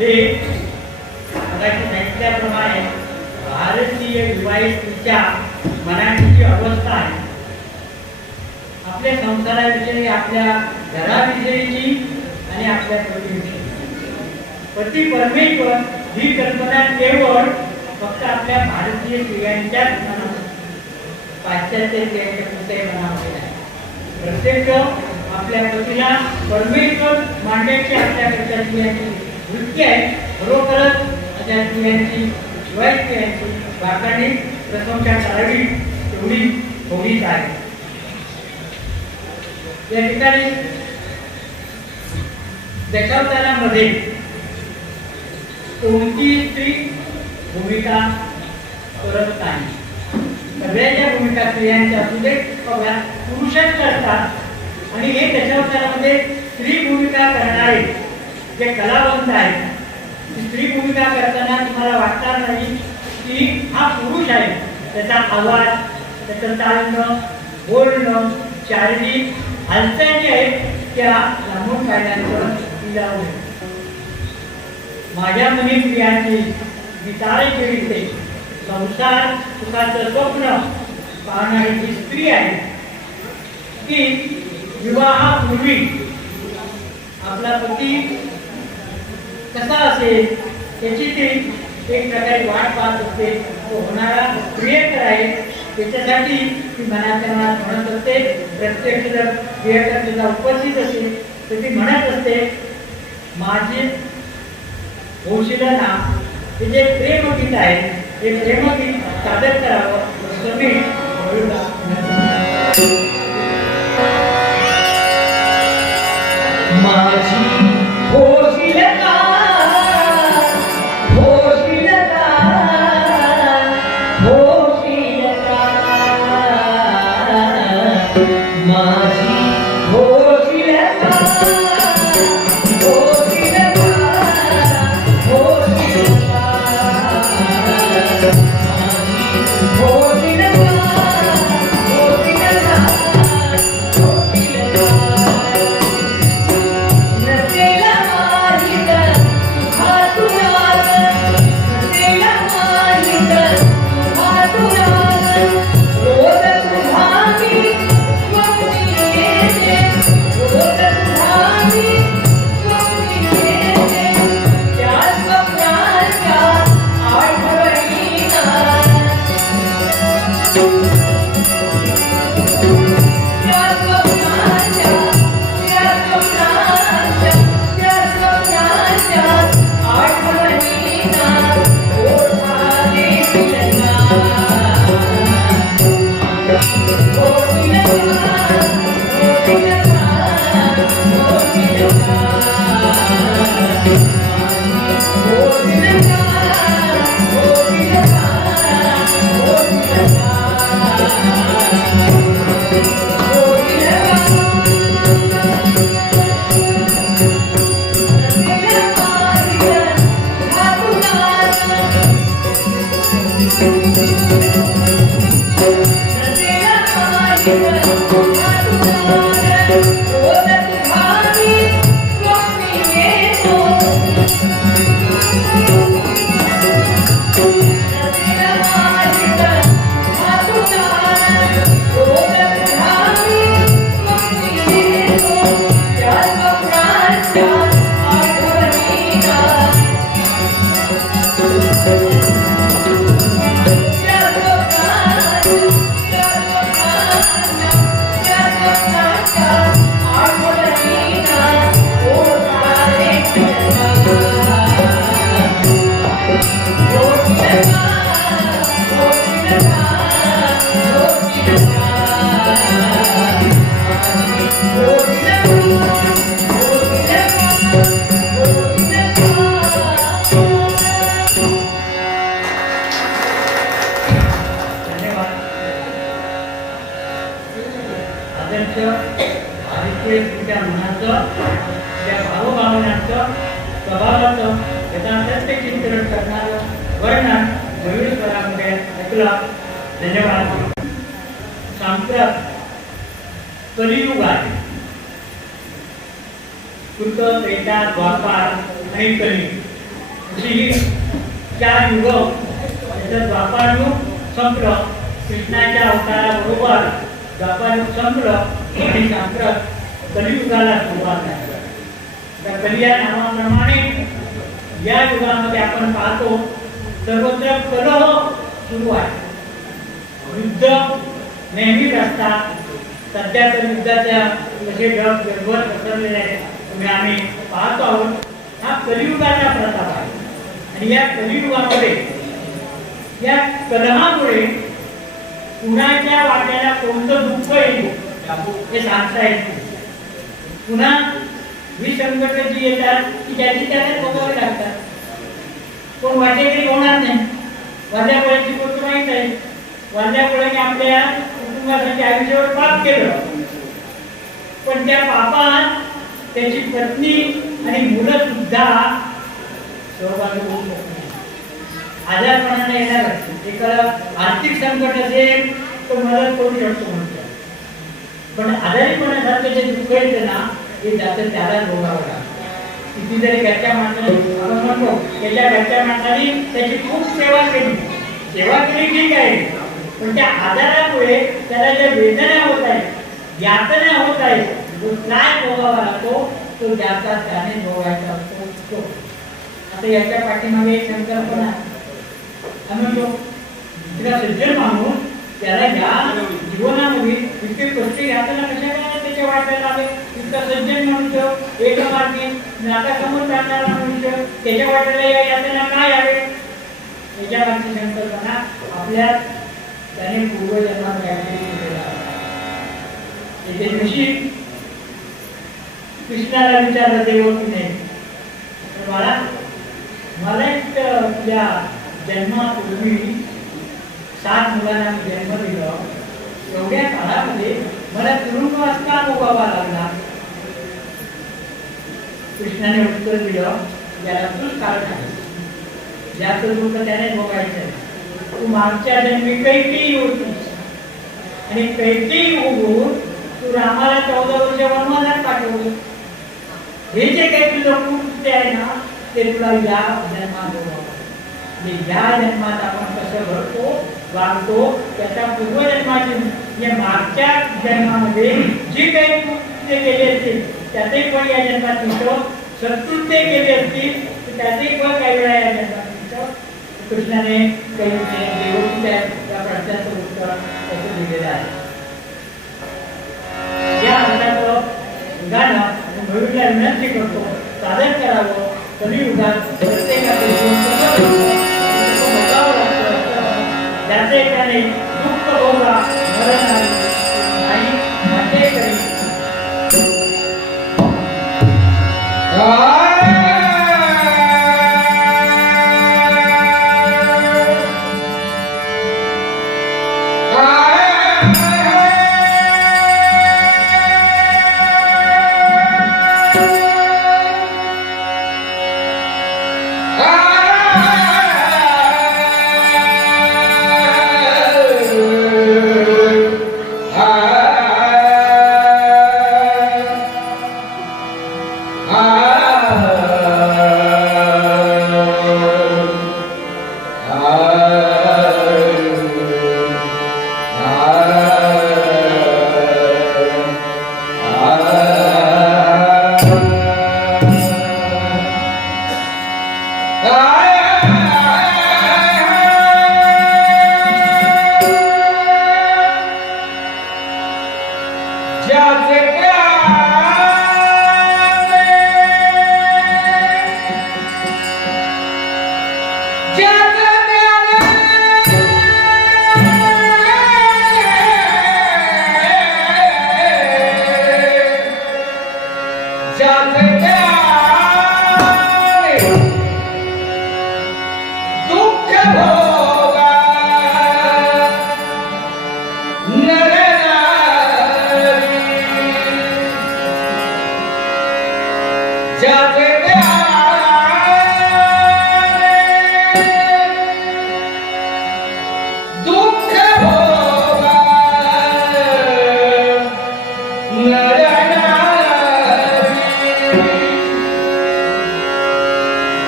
हे मगाशी सांगितल्याप्रमाणे भारतीय विवाहित स्त्रीच्या मनाची जी अवस्था आहे, आपल्या संसाराविषयी, आपल्या घराविषयीची आणि आपल्या पतीविषयी. पती परमेश्वर ही कल्पना केवळ फक्त आपल्या भारतीय स्त्रियांच्याच मनात, पाश्चात्य स्त्रियांच्या कुठल्याही मनामध्ये नाही. प्रत्येक आपल्या पतीला परमेश्वर मांडण्याची आपल्याकडच्या स्त्रियांची वृत्ती आहे. खरोखरच त्या स्त्रियांची, विवाहित स्त्रियांची वाकाने प्रशंसा करावी तेवढी थोडीच आहे. या ठिकाणी दशावतारामध्ये कोणती स्त्री भूमिका करत नाही. सगळ्याच्या भूमिका स्त्रियांच्या असू दे किंवा पुरुषच करतात. आणि हे दशावतारामध्ये स्त्री भूमिका करणारे जे कलावंत आहेत, स्त्री भूमिका करताना तुम्हाला वाटणार नाही की हा पुरुष आहे. त्याचा आवाज, त्याचं चालणं, बोलणं, शारीरिक हालचाली आहेत त्या लांबून पाहिल्यानंतर तिला माझ्या मनी प्रियांची विचार केली संसार सुखाचं स्वप्न पाहणारी जी स्त्री आहे की विवाहापूर्वी आपला पती कसा असेल त्याची ती एक प्रकारे वाट पाहत असते. तो होणारा प्रियकर आहे त्याच्यासाठी ती मनाच्या मनात म्हणत असते. प्रत्यक्ष जर प्रियकर तिला उपस्थित असेल तर ती म्हणत असते, माझे होशील ना. हे जे प्रेमगीत आहे हे प्रेमगीत सादर करावं असं मी माझी होशील का, होशील का, होशील का, माझी होशील का, होशील का, होशील का, माझी होशील का, होशील का, होशील का. नसेला माहित तुझा तुराग, नसेला माहित तुझा तुराग, रोज तुझा मी स्वप्नी येते, रोज तुझा मी स्वप्नी येते. त्या स्वप्नाच्या आठवणीना, त्या स्वप्नाच्या, त्या स्वप्नाच्या, त्या स्वप्नाच्या आठवणीना ओढा देशील का, होशील का, होशील का, होशील का, होशील का, होशील का, होशील का, ते तुमच्या मनाचं त्या भावभावनांचं स्वभावाचं वेदांताचे चिंतन करणारं वर्णन मयूर स्वरामध्ये ऐकलं. धन्यवाद. सांप्रत कलियुग आहे. कृत, त्रेता, द्वापार आणि कलियुग अशी ही 4 युग. त्याचं द्वापार युग संपलं, कृष्णाच्या अवताराबरोबर द्वापार युग संपलं आणि सांप्रत कलियुगाला सुरुवात झाली. त्या कलिया नावाप्रमाणे या युगामध्ये आपण पाहतो सर्वत्र कलह सुरू आहे. युद्ध नेहमीच असतात. सध्या तर युद्धाच्या जसे ढग जगभर पसरलेले आहेत आम्ही पाहतो आहोत. हा कलियुगाचा प्रताप आहे आणि या कलियुगामध्ये या कलहामुळे कुणाच्या वाट्याला कोणतं दुःख येईल हे सांगता येत नाही. पुन्हा ही संकट जी येतात ती ज्याची त्याने भोगावी लागतात. कोण वाटेकरी होणार नाही. वाद्यापोळ्याची गोष्ट माहीत आहे. वाद्यापोळ्याने आपल्या कुटुंबासाठी आयुष्यावर पाप केलं, पण त्या पापात त्याची पत्नी आणि मुलं सुद्धा सहभागी होऊ शकत नाही. आजारपणाने येणार एखादा आर्थिक संकट असेल तर मदत करू शकतो म्हणतो, पण आजारीपणासारखे जे दुःख येते ना हे जास्त त्याला भोगावं लागतं. किती जरी घरच्या माणसाने आपण म्हणतो त्याच्या घरच्या माणसाने त्याची खूप सेवा केली ठीक आहे, पण त्या आजारामुळे त्याला ज्या वेदना होत आहेत, यातना होत आहेत, तो काय भोगावा लागतो तो ज्याचा त्याने भोगायचा असतो. आता याच्या पाठीमागे एक संकल्पना आम्ही म्हणतो तिला सज्जन माणूस त्याला या जीवनामध्ये इतके कष्ट यातना कशा काय त्याच्या वाटायला आले. इतका सज्जन मनुष्य एक मार्गी नाता समोर जाणारा मनुष्य त्याच्या वाटायला या यातना काय आले. त्याच्या मागची संकल्पना आपल्या त्याने पूर्वजन्मामध्ये त्याचे नशीब. कृष्णाला विचारलं देवकीने, मला एक तुझ्या जन्मापूर्वी 7 मुलांना जन्म दिला, एवढ्या काळामध्ये मला तुरुंगवास का भोगावा लागला. कृष्णाने उत्तर दिलं, याला तूच कारण आहे, ज्याचं दुःख त्याने भोगायचं. तू मागच्या जन्मी कैकेयी होतीस आणि कैकेयी होऊन तू रामाला 14 वर्ष वनवासात पाठवलं. हे जे काही तुझं कृत्य आहे ना ते तुला या जन्मात भोगावं. या जन्मात आपण कसं घडतो वागतो त्याच्या पूर्वजन्माची या मागच्या जन्मामध्ये जी काही कृत्य केली असतील त्याचे पण या जन्मात मिळतं. सत्कृत्य केली असतील तर त्याचे पण काही वेळा या जन्मात मिळतं. कृष्णाने काही देवकीच्या या प्रश्नाचं उत्तर त्याचं दिलेलं आहे. या अर्थाचं गाणं भविष्याला विनंती करतो सादर करावं. कलियुगात प्रत्येकाचे जीवन कसं भोगावं लागतं, त्याचे त्याने दुःख भोगा मरण आणि वाटेकरी.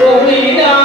कोणी नाही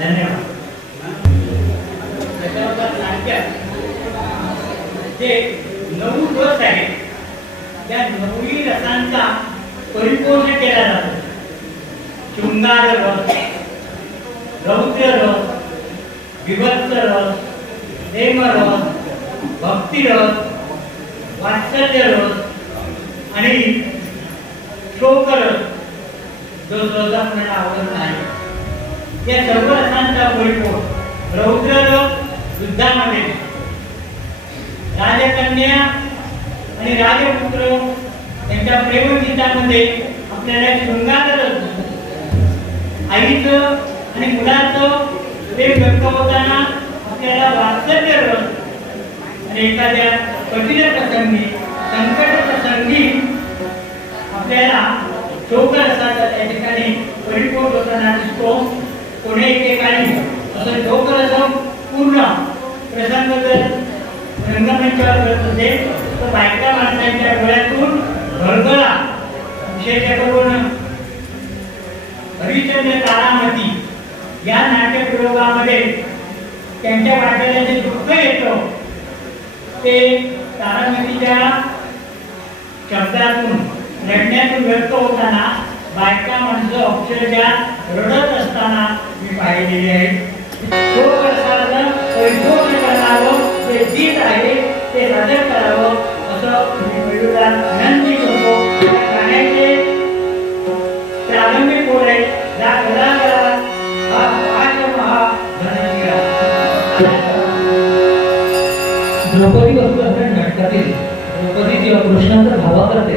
धन्यवाद. दशावतार नाट्यात जे 9 रस आहेत त्या 9 रसांचा परिपोषण केला जातो. शृंगार रस, रौद्र रस, विभत्स रस, प्रेम रस, भक्ती रस, वात्सल्य रस आणि शोक रस जो रस आपल्याला आवडत नाही. या सर्व रसांचा परिपोष रौद्र रस युद्धामध्ये, राजकन्या आणि राजपुत्र यांच्या प्रेमगीतामध्ये आपल्याला शृंगार रस, आईचं आणि मुलाचं प्रेम व्यक्त होताना आपल्याला वात्सल्य रस आणि एखाद्या कठीण प्रसंगी, संकट प्रसंगी आपल्याला शोक रसाचा त्या ठिकाणी परिपोष होताना दिसतो. कोणी एकेकाळी असं शोकरस पूर्ण प्रसंग जर रंगमंचावर करत असेल तर बायका माणसांच्या डोळ्यातून घळघळा. विशेष करून हरिश्चंद्र तारामती या नाट्यप्रयोगामध्ये त्यांच्या वाट्याला जे दुःख येतं ते तारामतीच्या शब्दातून, रडण्यातून व्यक्त होताना बायका माणसं अक्षरशः रडत असताना मी पाहिलेले आहे. शोक रसाचं परिपोषण करणारं जे गीत आहे ते सादर करावं असं मी मयूरला विनंती करतो. या गाण्याचे प्रारंभिक बोल आहे या गदागदा हा महा धनशिरा. द्रौपदी वस्त्रहरण नाटकातील द्रौपदी जेव्हा कृष्णाचा धावा करते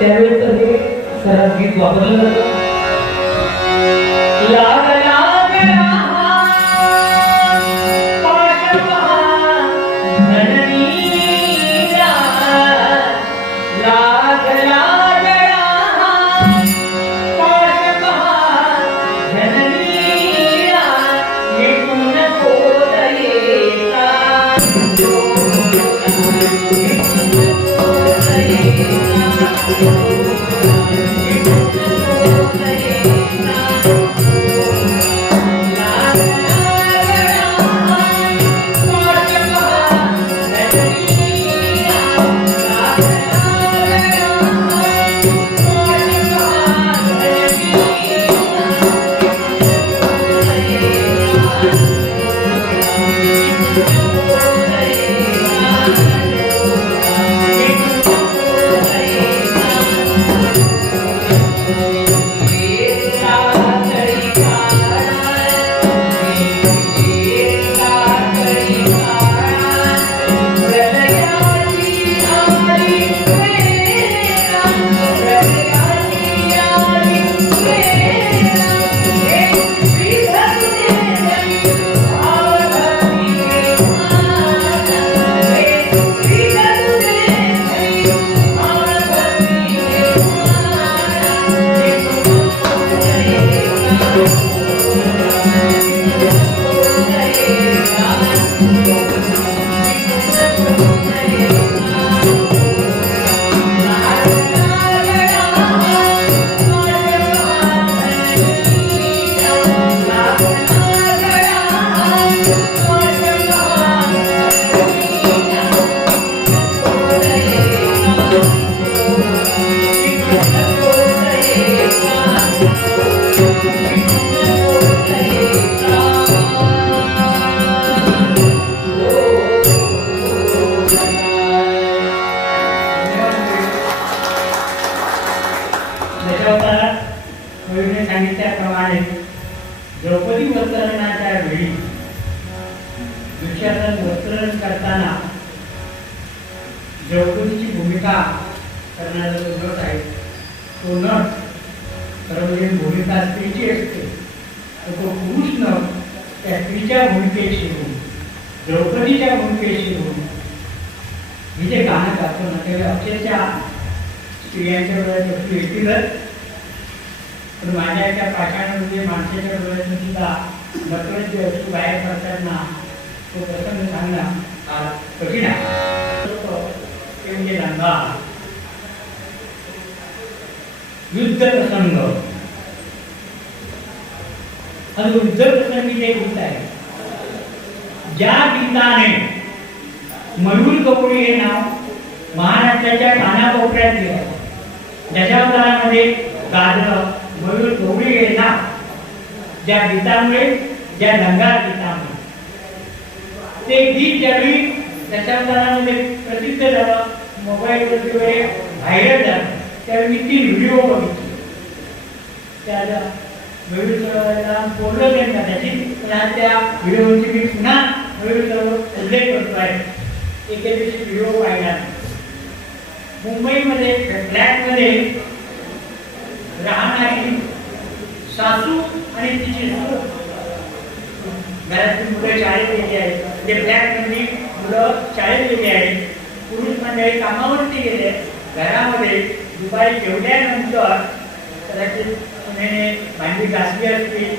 त्यावेळेस तर हे सरस गीत वापरलं जातं. लाग लाग रहा पाशपहा धननीरा, लाग लाग रहा पाशपहा धननीरा, निपुण कोदयेचा महिषासन वस्त्रण करताना द्रौपदीची भूमिका करणारा जो नट आहे तो नट सर्वजण भूमिका स्त्रीची असते तर तो पुरुष नट त्या स्त्रीच्या भूमिकेशी होऊन द्रौपदीच्या भूमिकेशी होऊन मी जे गाणं गातो ना तेव्हा अक्षरशः स्त्रियांच्या डोळ्यात येतीलच पण माझ्या एका पाषाणामध्ये माणसाच्या डोळ्यातून सुद्धा नकळत जे अश्रू बाहेर पडताना तो प्रसंग सांगणं हा कठीण आहे ते म्हणजे रंगा युद्ध प्रसंग आणि युद्ध प्रसंगी जे गीत आहे ज्या गीताने मयूर गवळी हे नाव महाराष्ट्राच्या कानाकोपऱ्यात गेलं दशावतारामध्ये गाजलं मयूर गवळी हे नाव ज्या गीतामुळे ज्या दंगार गीतामुळे ते गीत ज्यावेळी दशावतारामध्ये प्रसिद्ध झालं मोबाईलवर व्हायरल झालं त्यावेळी मी 3 व्हिडिओ बघितले त्या मयूर सरोवराला बोललो त्यांना त्याची पण आज त्या व्हिडिओची मी पुन्हा मयूर सरोवर उल्लेख करतो आहे एके दिवशी व्हिडिओ पाहिला मुंबईमध्ये फ्लॅटमध्ये राहणारी सासू आणि तिची सून घरातील मुलं शाळेत गेली आहेत म्हणजे फ्लॅटमधली मुलं शाळेत गेली आहेत पुरुष मंडळी कामावरती गेले घरामध्ये दुपारी जेवल्यानंतर कदाचित सुनेने भांडी घासली असतील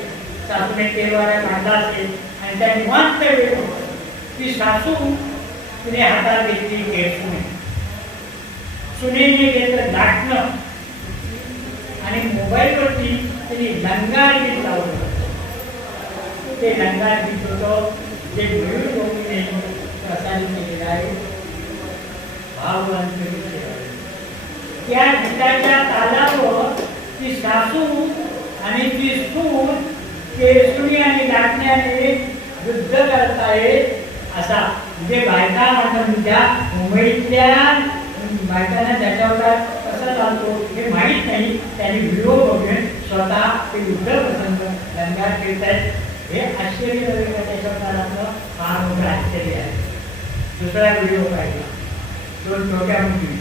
सासूने तेलवारा काढला असेल आणि त्या निवांत वेळ ती सासू तिने हातात घेतली घेतली सुनेने घेतलं दाटणं आणि मोबाईलवरती तिने लंगार गीत लावलं ते लंगार गीत होतं जे मयूर गवळीने प्रसारित केलेलं आहे भाववंत त्या गीताच्या तालावर ती सासू आणि ती सून केसुनी आणि दाटण्याने युद्ध करतायत असा म्हणजे बायका म्हणतात त्या मुंबईतल्या बायकांना त्याच्यावर कसा चालतो हे माहीत नाही त्यांनी व्हिडिओ बघून स्वतः ते युद्ध प्रसंग दंगार खेळत आहेत हे आश्चर्य नव्हे त्याच्यावर आपलं फार मोठं आश्चर्य आहे दुसरा व्हिडिओ पाहिला 2 छोट्या मुली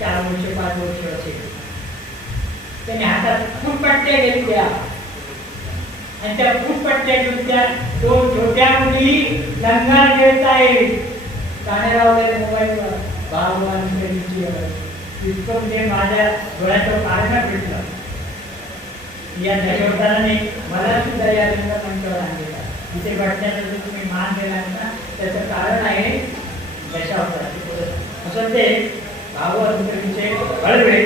4 वर्ष 5 वर्ष असेल त्याने हातात फुटपट्ट्या घेतल्या आणि त्या फुटपट्ट्या घेऊन त्या 2 छोट्या मुली लंगार खेळत आहेत गाण्या वगैरे मोबाईलवर भाववान कधीची इतकं म्हणजे माझ्या डोळ्याचं पारणं भेटलं या दशावताराने मला सुद्धा या रंगमंचावर आणलेला तिथे घडण्याचा जो तुम्ही मान दिला ना त्याचं कारण आहे दशावताराचे असं ते भाववंतरीचे हळवे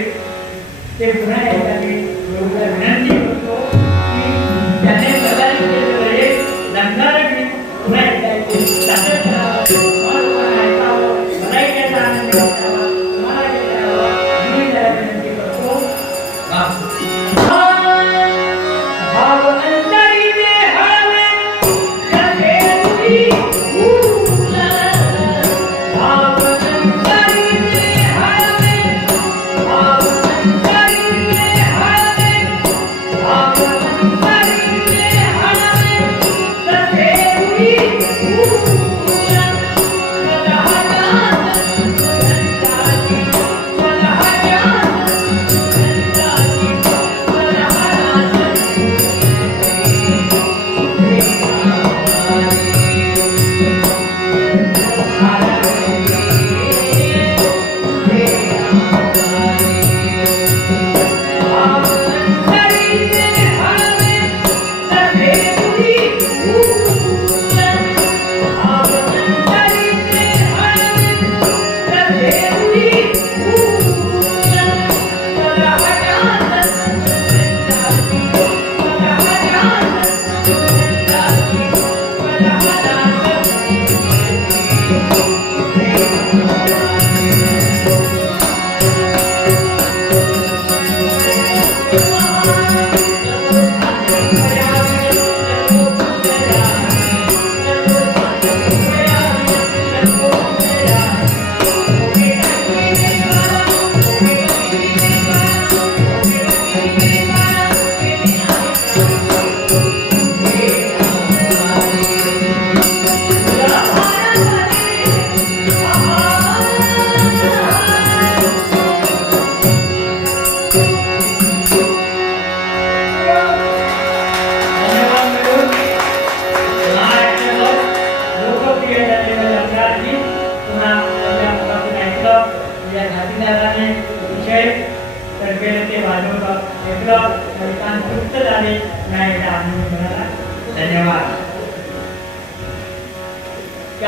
ते पुन्हा एकदा मी विनंती करतो की त्याने प्रसारित केलेलं हे दंगार गीत पुन्हा एकदा सादर करावं मला ऐकावं मलाही त्याचा आनंद घ्यावा तुम्हाला घ्यावा मी त्याला विनंती करतो Hallelujah.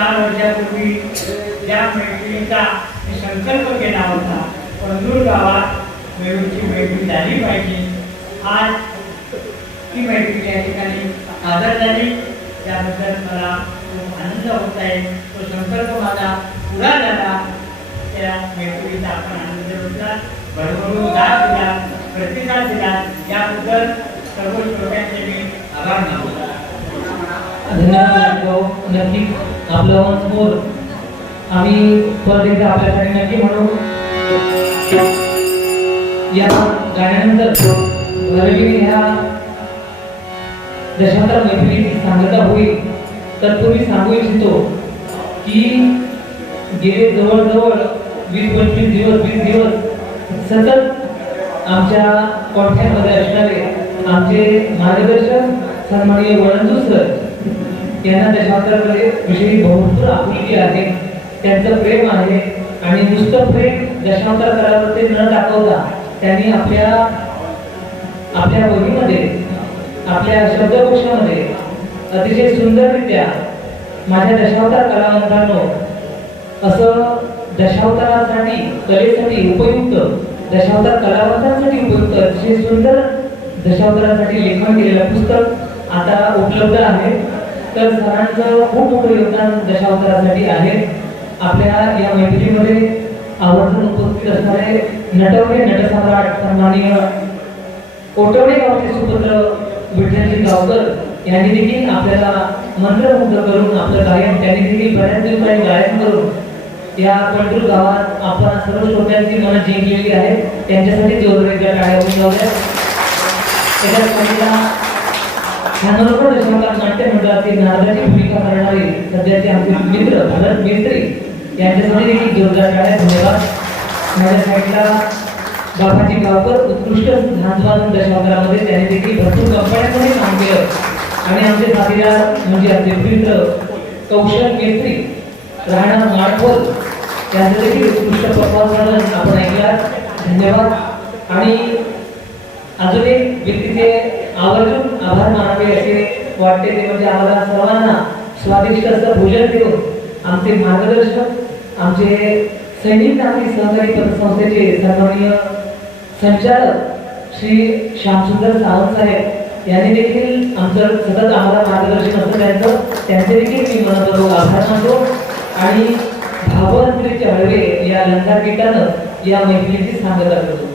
4 वर्षापूर्वी ज्या मैत्रिणीचा मी संकल्प केला होता, पंढूर गावात वेळूची मैत्री झाली पाहिजे, आज ती मैत्री या ठिकाणी सादर झाली. त्याबद्दल मला खूप आनंद होत आहे. तो संकल्प माझा पुरा झाला. त्या मैत्रीचा आपण आनंद लुटला, भरभरून दाद दिला, प्रतिसाद दिला, याबद्दल सर्व श्रोत्यांचे मी आभार मानतो. धन्यवाद. नक्की आपलं समोर आम्ही परत एकदा आपल्यासाठी नक्की म्हणू. या गाण्यानंतर भरवी ह्या दशावतार मैत्रिणीची सांगता होईल. तत्पूर्वी सांगू इच्छितो की गेले जवळजवळ 20-25 दिवस सतत आमच्या कॉन्टॅक्टमध्ये असणारे आमचे मार्गदर्शक सन्माननीय वळंजू सर यांना दशावतार विषयी भरपूर आपुलकी आहे, त्यांचं प्रेम आहे. आणि नुसतं प्रेम दशावतार करावरती न दाखवता त्यांनी आपल्या वहीमध्ये, आपल्या शब्दकोशामध्ये अतिशय सुंदररित्या माझ्या दशावतार कलावंतांनो असं दशावतारासाठी, कलेसाठी उपयुक्त, दशावतार कलावंतांसाठी उपयुक्त अतिशय सुंदर दशावतारासाठी लेखन केलेलं पुस्तक आता उपलब्ध आहे. तर सरांचं खूप मोठं योगदान दशावतारासाठी आहे. आपल्या या मैत्रीमध्ये आवर्जून उपस्थित असणारे नटवणे नटसम्राट सन्माननीय कोटवणे गावचे सुपुत्र विठ्ठलजी गावकर यांनी देखील आपल्याला मंत्रमुग्ध करून आपलं गायन, त्यांनी देखील बऱ्याच दिवसांनी गायन करून या पंढूर गावात आपण सर्व श्रोत्यांची मनं जिंकलेली आहे. त्यांच्यासाठी जोरदार टाळ्या वाजवल्या. त्याच्या साथीला ह्यानंतर दशावतार नाट्य मंडळातील नारदाची भूमिका करणारे सध्याचे आमचे मित्र भरत मेस्त्री यांच्यासाठी देखील जोरदार टाळ्या. धन्यवाद. माझ्या साईडला बाबाजी गावकर उत्कृष्ट ध्यानवादन दशावतारामध्ये त्यांनी देखील भरपूर कंपन्यांमध्ये काम केलं. आणि आमचे साथीदार म्हणजे आमचे मित्र कौशल मेस्त्री राहणार माळखोल यांचं देखील उत्कृष्ट परफॉर्मन्स आपण ऐकला. धन्यवाद. आणि अजून एक व्यक्तीचे आवर्जून आभार मानावे असे वाटते, ते म्हणजे आम्हाला सर्वांना स्वादिष्ट असं भोजन देऊन आमचे मार्गदर्शक, आमचे सैनिक नागरिक सहकारी पतसंस्थेचे सन्माननीय संचालक श्री श्यामसुंदर सावंत साहेब यांनी देखील आमचं सतत आम्हाला मार्गदर्शन असतं, त्यांचे देखील मी मनपूर्वक आभार मानतो. आणि भावंत्रीच्या हळवे या लंकार गीतानं या मैत्रिणीची सांगता करतो.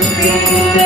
विठुराया